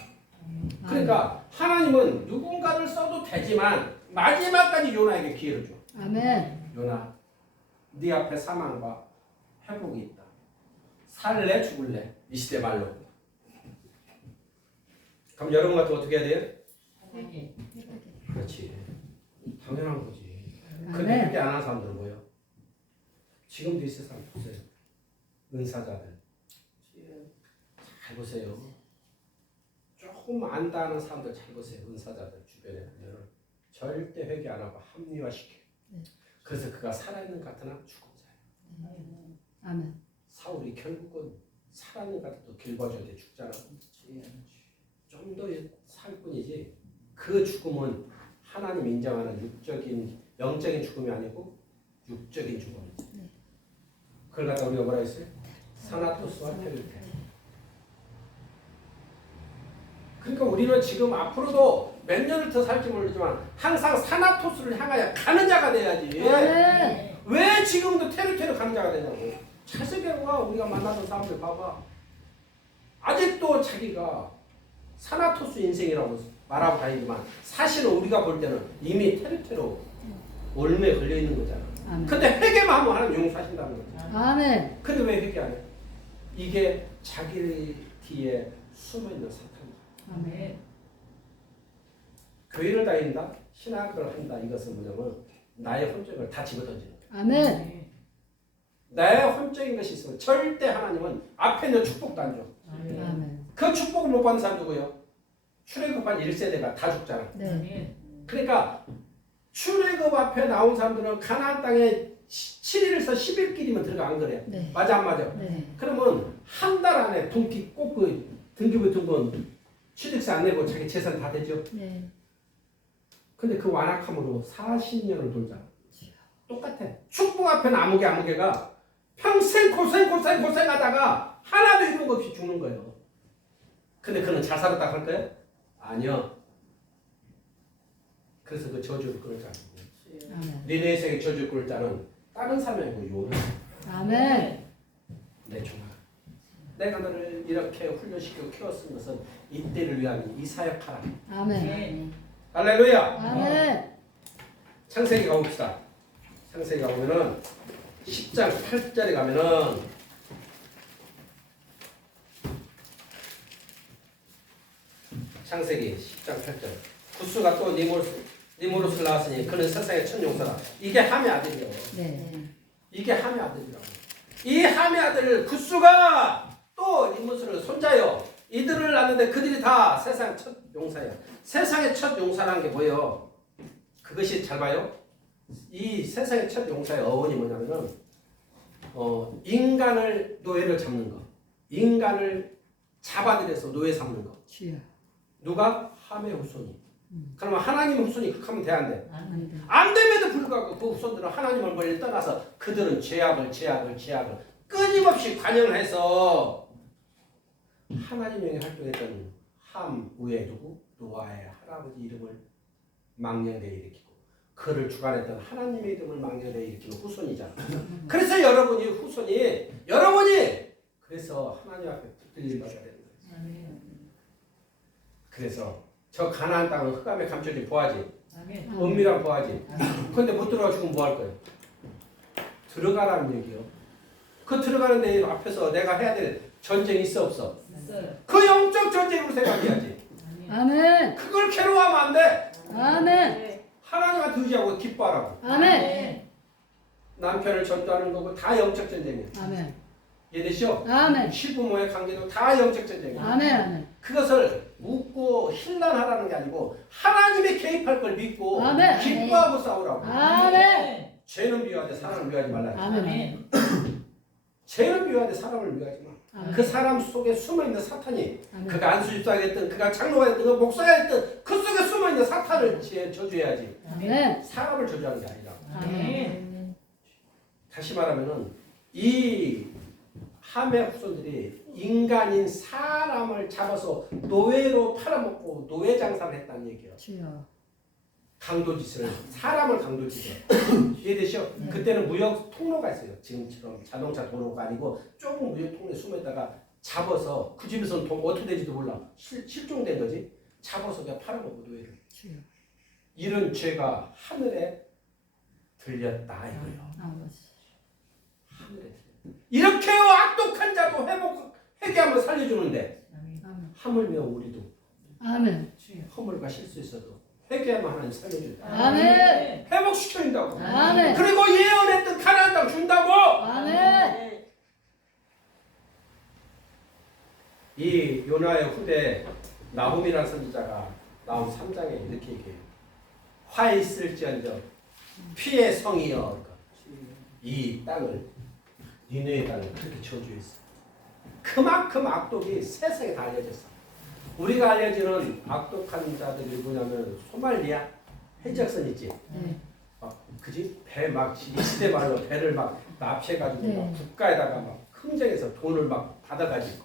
그러니까 하나님은 누군가를 써도 되지만 마지막까지 요나에게 기회를 줘. 아멘. 요나, 네 앞에 사망과 회복이 있다. 살래 죽을래? 이 시대 말로. 그럼 여러분 같은 어떻게 해야 돼요? 그렇지. 당연한 거지. 근데 그렇게 안 하는 사람들은 뭐예요? 지금도 이 세상 보세요. 은사자들. 잘 보세요. 조금 안다는 사람들 잘 보세요. 은사자들 주변에 보면 절대 회개 안 하고 합리화시켜요. 그래서 그가 살아있는 것 같으나 죽은 자예요. 아멘. 사울이 결국은 살아있는 것 같아도 길봐줘야 돼. 죽잖아. 좀 더 살 뿐이지. 그 죽음은 하나님 인정하는 육적인 영적인 죽음이 아니고 육적인 죽음이지. 그걸 갖다 우리가 뭐라 했어요? 사나토스와 테르테. 그러니까 우리는 지금 앞으로도 몇 년을 더 살지 모르지만 항상 사나토스를 향하여 가는 자가 돼야지. 아멘. 왜 지금도 테르테르 가는 자가 되냐고. 차세계와 우리가 만나던 사람들 봐봐. 아직도 자기가 사나토스 인생이라고 말하고 다니지만 사실은 우리가 볼 때는 이미 테르테르 올무에 걸려 있는 거잖아. 아멘. 근데 회개만 하면 하나님 용서하신다는 거지. 아멘. 근데 왜 회개 안 해? 이게 자기 뒤에 숨어있는 사탄이다. 아멘. 교회를 다닌다, 신학을 한다. 이것은 뭐냐면 나의 혼적을 다 집어던지는 거야. 아멘. 나의 혼적인 것이 있으면 절대 하나님은 앞에 있는 축복도 안 줘. 아멘. 그 축복을 못 받는 사람 누구요? 출애굽한 1세대가 다 죽잖아. 네. 그러니까 출애굽 앞에 나온 사람들은 가나안 땅에 7일에서 10일끼리만 들어가 안 그래. 네. 맞아 안 맞아? 네. 그러면 한 달 안에 등기 꼭 그 등기 같은 건 취득세 안 내고 자기 재산 다 되죠. 네. 근데 그 완악함으로 40년을 돌잖아. 똑같아. 축복 앞에는 아무개가 평생 고생하다가 하나도 이룬 것 없이 죽는 거예요. 근데 그는 잘 살았다 할 거예요? 아니요. 그래서 그 저주를 끌을 자는 거예요. 아멘. 니네에게 저주를 끌을 자는 다른 사람이고 요는 아멘. 내 종아. 내가 너를 이렇게 훈련시키고 키웠은 것은 이때를 위한 이 사역하라. 아멘. 할렐루야. 아멘. 창세기 가봅시다. 창세기 가보면은 10장 8절에 가면은 창세기 10장 8절 구스가 또 니무롯을 낳았으니 그는 세상의 첫 용사다. 이게 함의 아들이요. 네. 이게 함의 아들이라고. 이 함의 아들 구스가 또 니무롯을 손자요. 이들을 낳는데 그들이 다 세상 첫 용사예요. 세상의 첫 용사라는 게 뭐예요? 그것이 잘 봐요. 이 세상의 첫 용사의 어원이 뭐냐면은 인간을 노예를 잡는 거, 인간을 잡아들여서 노예 삼는 거. 주여. 누가? 함의 후손이. 그러면 하나님의 후손이 극하면 돼 안 돼? 아멘. 안 됨에도 불구하고 그 후손들은 하나님을 멀리 떠나서 그들은 죄악을 끊임없이 관영해서 하나님의 활동했던 함 위에 누구? 노아의 할아버지 이름을 망령되이 일으키고 그를 주관했던 하나님의 이름을 망령되이 일으키는 후손이잖아. 그래서 여러분이 그래서 하나님 앞에 붙들림 받아야 되는 거예요. 그래서 저 가나안 땅은 흑암에 감춰진 보아지, 은밀한 보아지. 그런데 못 들어가 죽으면 뭐 할 거예요? 들어가라는 얘기요. 그 들어가는 데 앞에서 내가 해야 될 전쟁이 있어 없어? 그 영적 전쟁으로 생각해야지. 아멘. 그걸 괴로워하면 안 돼. 아멘. 하나님한테 의지하고 기뻐하라고. 아멘. 남편을 전도하는 거고 다 영적 전쟁이에요. 아멘. 이해되시죠? 아멘. 시부모의 관계도 다 영적 전쟁이에요. 아멘. 아멘. 그것을 묻고 힐난하라는 게 아니고 하나님이 개입할 걸 믿고 아멘. 기뻐하고 싸우라고. 아멘. 죄는 미워하되 사람을 미워하지 말라. 아멘. 죄는 미워하되 사람을 미워하지 마. 아멘. 그 사람 속에 숨어있는 사탄이 아멘. 그가 안수집사가 됐든 그가 장로가 됐든 그 목사가 됐든 그 속에 숨어있는 사탄을 저주해야지 아멘. 사람을 저주하는 게 아니라. 아멘. 다시 말하면은 이 함의 후손들이 인간인 사람을 잡아서 노예로 팔아먹고 노예 장사를 했다는 얘기예요. 주여. 강도짓을 사람을 강도짓을 이해되시죠? 네. 그때는 무역 통로가 있어요. 지금처럼 자동차 도로가 아니고 조금 무역 통로에 숨어있다가 잡아서 그 집에서는 돈 어떻게 되지도 몰라. 실종된 거지. 잡아서 그냥 팔아먹고 노예를. 주여. 이런 죄가 하늘에 들렸다 이거예요. 아버지. 하늘에 들렸다. 이렇게 악독한 자도 회개하면 살려주는데 아멘. 하물며 우리도 아멘. 허물과 실수 있어도 회개하면 하나님 살려준다. 아멘. 회복시켜준다고. 아멘. 그리고 예언했던 가나안 땅 준다고. 아멘. 이 요나의 후대 나훔이라는 선지자가 나훔 3장에 이렇게 얘기해요. 화 있을지언정 피의 성이여. 이 땅을 니네의 땅을 그렇게 저주했어. 그만큼 악독이 세상에 다 알려졌어. 우리가 알려지는 악독한 자들이 뭐냐면 소말리아 해적선 있지. 네. 그지? 배 막 시대 말로 배를 막 납치해가지고 네. 막 국가에다가 막 흥정해서 돈을 막 받아가지고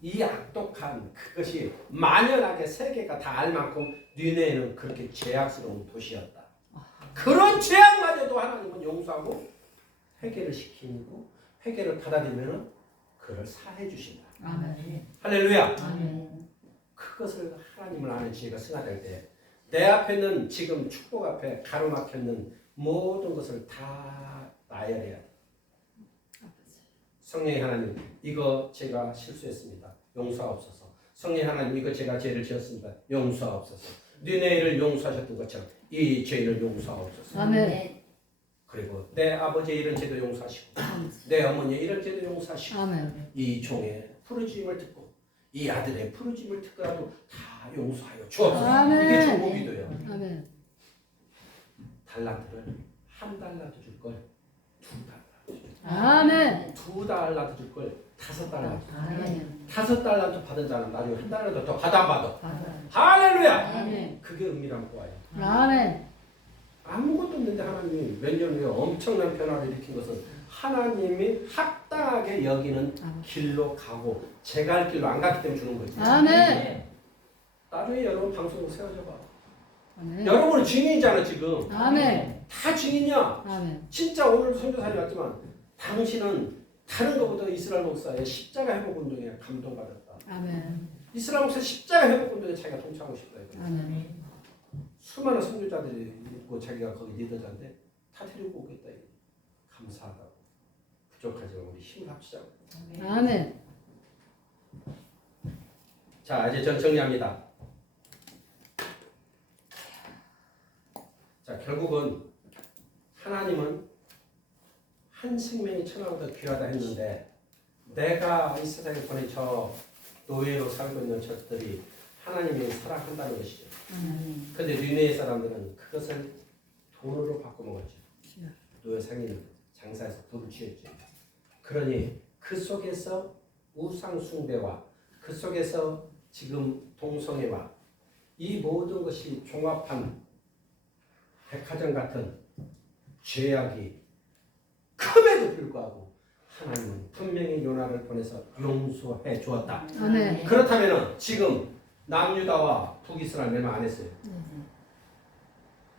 이 악독한 그것이 만연하게 세계가 다 알 만큼 니네는 그렇게 죄악스러운 도시였다. 그런 죄악마저도 하나님은 용서하고 회개를 시키고 회개를 받아들이면 그를 사해 주신다. 아멘. 할렐루야. 아멘. 그것을 하나님을 아는 지혜가 승화될 때 내 앞에는 지금 축복 앞에 가로막혔는 모든 것을 다 나열해야 돼. 성령의 하나님, 이거 제가 실수했습니다. 용서하옵소서. 성령의 하나님, 이거 제가 죄를 지었습니다. 용서하옵소서. 니네를 용서하셨던 것처럼 이 죄를 용서하옵소서. 아멘. 그리고 내 아버지의 이런 죄도 용서하시고 내 어머니의 이런 죄도 용서하시고 아멘. 이 종의 부르짖음을 듣고 이 아들의 부르짖음을 듣고라도 다 용서하여 주옵소서. 아멘. 이게 중보 기도예요. 아멘. 달란트를 한 달란트 줄 걸 두 달란트 줄 아멘. 두 달란트 줄 걸 5달란트. 아멘. 5달란트 받은 자는 나중에 한 달란트 더 받아. 아멘. 할렐루야. 아멘. 그게 은밀한 거예요. 아멘. 아무것도 없는데 하나님이 몇 년 후에 엄청난 변화를 일으킨 것은 하나님이 합당하게 여기는 길로 가고 제가 할 길로 안 갔기 때문에 주는 거지. 아멘. 나중에 여러분 방송으로 세워져 봐. 아멘. 여러분은 증인이잖아 지금. 아멘. 다 증인이야. 아멘. 진짜 오늘 선교사님 왔지만 당신은 다른 것보다 이스라엘 목사의 십자가 회복 운동에 감동받았다. 아멘. 이스라엘 목사 십자가 회복 운동에 자기가 동참하고 싶다. 아멘. 수많은 선교자들이 있고 자기가 거기 리더자인데 다 데리고 오겠다. 감사하다고. 부족하지만 우리 힘을 합치자고. 아멘. 자 이제 전 정리합니다. 자 결국은 하나님은 한 생명이 천하보다 귀하다 했는데 내가 이 세상에 보낸 저 노예로 살고 있는 저들이 하나님이 사랑한다는 것이죠. 그런데 니네 사람들은 그것을 돈으로 바꿔먹었죠. 노예 상인은 장사해서 돈을 취했죠. 그러니 그 속에서 우상 숭배와 그 속에서 지금 동성애와 이 모든 것이 종합한 백화점 같은 죄악이 큼에도 불구하고 하나님은 분명히 요나를 보내서 용서해 주었다. 아멘. 그렇다면 지금 남유다와 북이스라엘 멸망 안 했어요.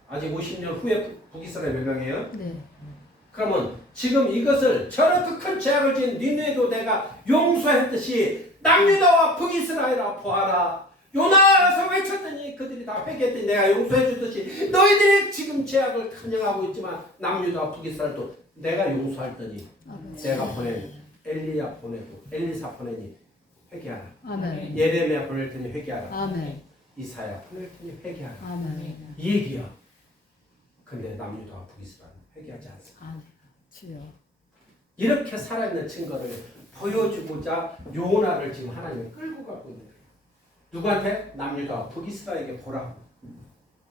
아직 50년 후에 북이스라엘 멸망해요. 네. 그러면 지금 이것을 저렇게 큰 죄악을 지은 니네도 내가 용서했듯이 남유다와 북이스라엘아 보아라. 요나서 외쳤더니 그들이 다 회개했더니 내가 용서해 주듯이 너희들이 지금 죄악을 큰영하고 있지만 남유다와 북이스라엘도 내가 용서할 더니 내가 보낸 엘리야 보내고 엘리사 보내니 회개하라. 아멘. 예레미야 보낼 테니 회개하라. 아멘. 이사야 보낼 테니 회개하라. 아멘. 이 얘기야. 근데 남유다와 북이스라엘은 회개하지 않습니다. 아멘. 주여. 이렇게 살아있는 증거를 보여주고자 요나를 지금 하나님이 끌고 가고 있는 거예요. 누구한테? 남유다와 북이스라엘에게 보라고.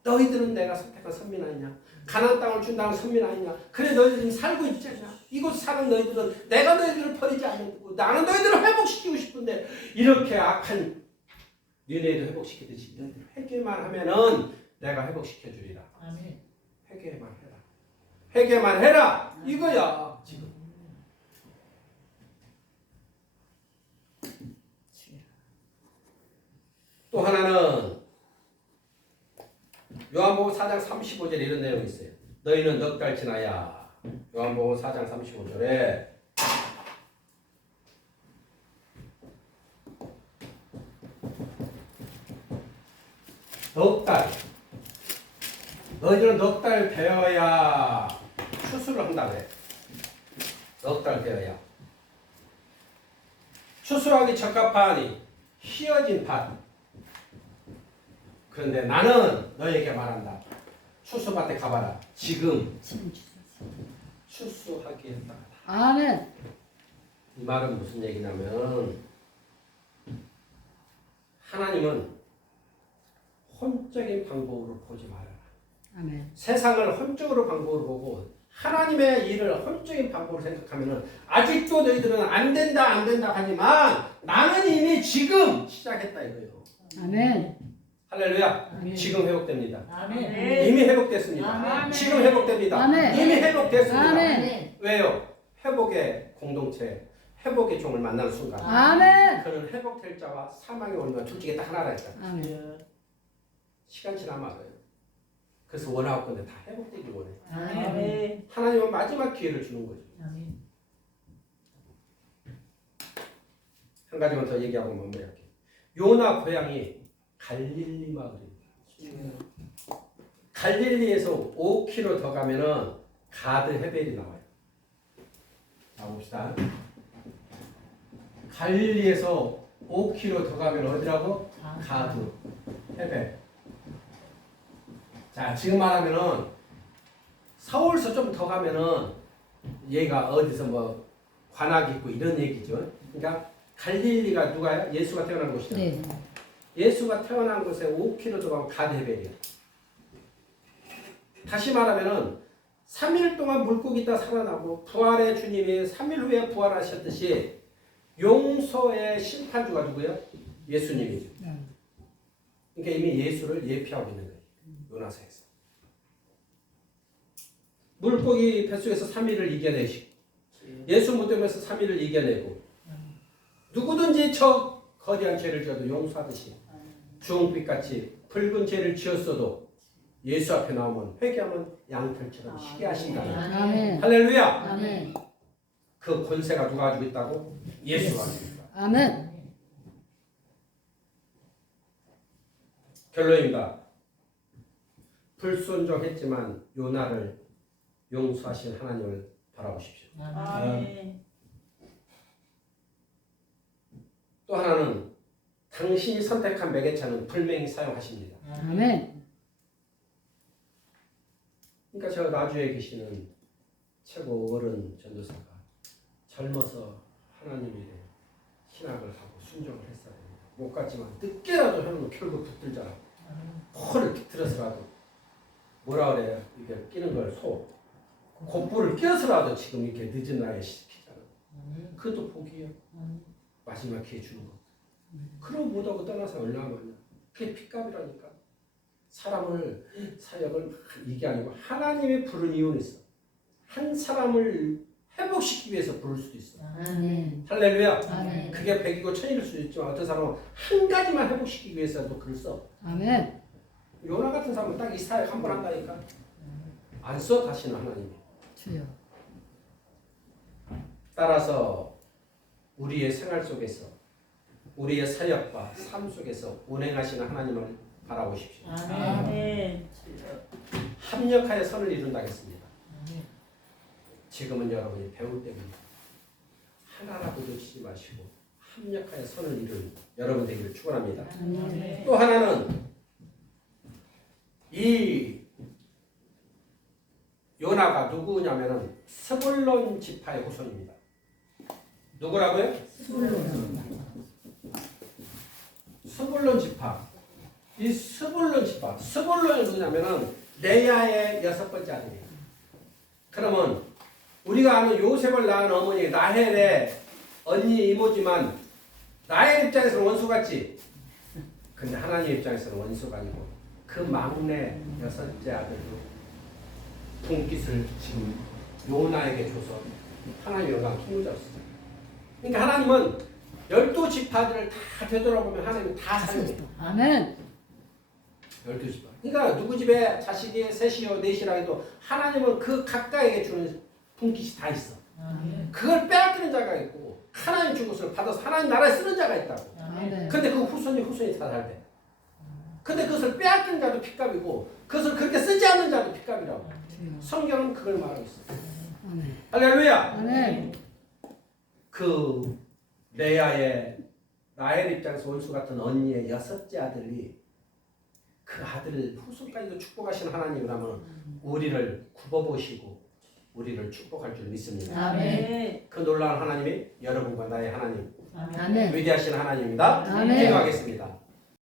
너희들은 내가 선택한 선민 아니냐? 가나안 땅을 준다는 선민 아니냐? 그래 너희들은 살고 있지 않냐? 이곳 사는 너희들은 내가 너희들을 버리지 않고 나는 너희들을 회복시키고 싶은데 이렇게 악한 니네도 회복시키듯이 너희들 회개만 하면은 내가 회복시켜 주리라. 아멘. 회개만 해라. 회개만 해라. 이거야 지금. 또 하나는 요한복음 4장 35절에 이런 내용이 있어요. 너희는 넉 달 지나야. 요한복음 4장 35절에 넉 달. 너희들은 넉 달 되어야 추수를 한다 그래. 넉 달 되어야. 추수하기 적합하니 휘어진 밭. 그런데 나는 너에게 말한다. 추수밭에 가봐라. 지금 추수하기에 딱하다. 아멘. 이 말은 무슨 얘기냐면 하나님은 혼적인 방법으로 보지 말아라. 아멘. 세상을 혼적으로 방법으로 보고 하나님의 일을 혼적인 방법으로 생각하면 아직도 너희들은 안 된다 하지만 나는 이미 지금 시작했다 이거예요. 아멘. 할렐루야. 아멘. 지금 회복됩니다. 아멘. 이미 회복됐습니다. 아멘. 지금 회복됩니다. 아멘. 이미 회복됐습니다. 아멘. 왜요? 회복의 공동체, 회복의 종을 만나는 순간 아멘. 그는 회복될 자와 사망의 원리가 둘 중에 딱 하나라 했잖아. 아멘. 시간 지나면 알아요. 그래서 원하고 건데 다 회복되길 원해. 아멘. 하나님은 마지막 기회를 주는 거죠. 아멘. 한 가지만 더 얘기하고 마무리할게요. 요나 고향이 갈릴리 마을입니다. 갈릴리에서 5km 더 가면은 가드 헤벨이 나와요. 가봅시다. 갈릴리에서 5km 더 가면 어디라고? 가드, 헤베. 자, 지금 말하면은 서울서 좀 더 가면은 얘가 어디서 뭐 관악 있고 이런 얘기죠. 그러니까 갈릴리가 누가요? 예수가 태어난 곳이잖아요. 네. 예수가 태어난 곳에 5km 더 가면 가드 헤벨이야. 다시 말하면은 3일 동안 물고기 있다 살아나고 부활의 주님이 3일 후에 부활하셨듯이 용서의 심판주가 누구예요? 예수님이죠. 그러니까 이미 예수를 예표하고 있는 거예요. 요나서에서. 물고기 뱃속에서 3일을 이겨내시고 예수 무덤에서 3일을 이겨내고 누구든지 저 거대한 죄를 지어도 용서하듯이 주홍빛같이 붉은 죄를 지었어도 예수 앞에 나오면 회개하면 양털처럼 쉬게 하신다. 아멘. 할렐루야. 아멘. 그 권세가 누가 가지고 있다고? 예수가 가지고 있다. 아멘. 결론입니다. 불순종했지만 요나를 용서하신 하나님을 바라보십시오. 아멘. 또 하나는 당신이 선택한 매개차는 불명히 사용하십니다. 아멘. 그러니까 저 나주에 계시는 최고 어른 전도사가 젊어서 하나님의 신학을 하고 순종을 했어야 됩니다. 못 갔지만 늦게라도 하면 결국 붙들잖아. 코를 비틀어서라도 뭐라 그래요? 이게 끼는 걸 곧불을 끼어서라도 지금 이렇게 늦은 나이에 시키잖아. 그것도 복이에요. 마지막 기회 주는 거. 그럼 못하고 떠나서 얼마나 많냐. 그게 핏값이라니까. 사람을 사역을 이게 아니고 하나님이 부른 이유는 있어. 한 사람을 회복시키기 위해서 부를 수도 있어. 아멘. 할렐루야. 아멘. 그게 100이고 1000일 수도 있지만 어떤 사람은 한 가지만 회복시키기 위해서도 글을 써. 아멘. 요나 같은 사람은 딱 이 사역 한 번 한다니까. 안 써 다시는 하나님이. 주여. 따라서 우리의 생활 속에서 우리의 사역과 삶 속에서 운행하시는 하나님을 바라보십시오. 아멘. 합력하여 선을 이룬다겠습니다. 지금은 여러분이 배울 때입니다. 하나라도 놓치지 마시고 합력하여 선을 이루는 여러분 되기를 축원합니다. 아멘. 또 하나는 이 요나가 누구냐면은 스불론 지파의 후손입니다. 누구라고요? 스불론 지파. 이 스불론 지파. 스불론이 누구냐면은 레야의 6번째 아들이에요. 그러면 우리가 아는 요셉을 낳은 어머니 라헬의 언니 이모지만 나의 입장에서는 원수 같지. 근데 하나님 입장에서는 원수가 아니고 그 막내 6째 아들도 분깃을 지금 요나에게 줘서 하나님 영광 힘주었어요. 그러니까 하나님은 12지파들을 다 되돌아보면 하나님이 다 사용해요. 아멘. 12지파. 그러니까 누구 집에 자식이 셋이요 넷이라 해도 하나님은 그 각각에게 주는 분깃이 다 있어. 그걸 빼앗기는 자가 있고 하나님 준 것을 받아서 하나님 나라에 쓰는 자가 있다고. 아멘. 근데 그 후손이 다 살대. 근데 그것을 빼앗기는 자도 핏값이고 그것을 그렇게 쓰지 않는 자도 핏값이라고. 주여. 성경은 그걸 말하고 있어. 아멘. 할렐루야. 아멘. 그 레아의 라헬 입장에서 원수 같은 언니의 6째 아들이 그 아들을 후손까지도 축복하시는 하나님이라면 우리를 굽어보시고 우리를 축복할 줄 믿습니다. 아멘. 그 놀라운 하나님이 여러분과 나의 하나님 아멘. 위대하신 하나님입니다. 아멘. 기도하겠습니다.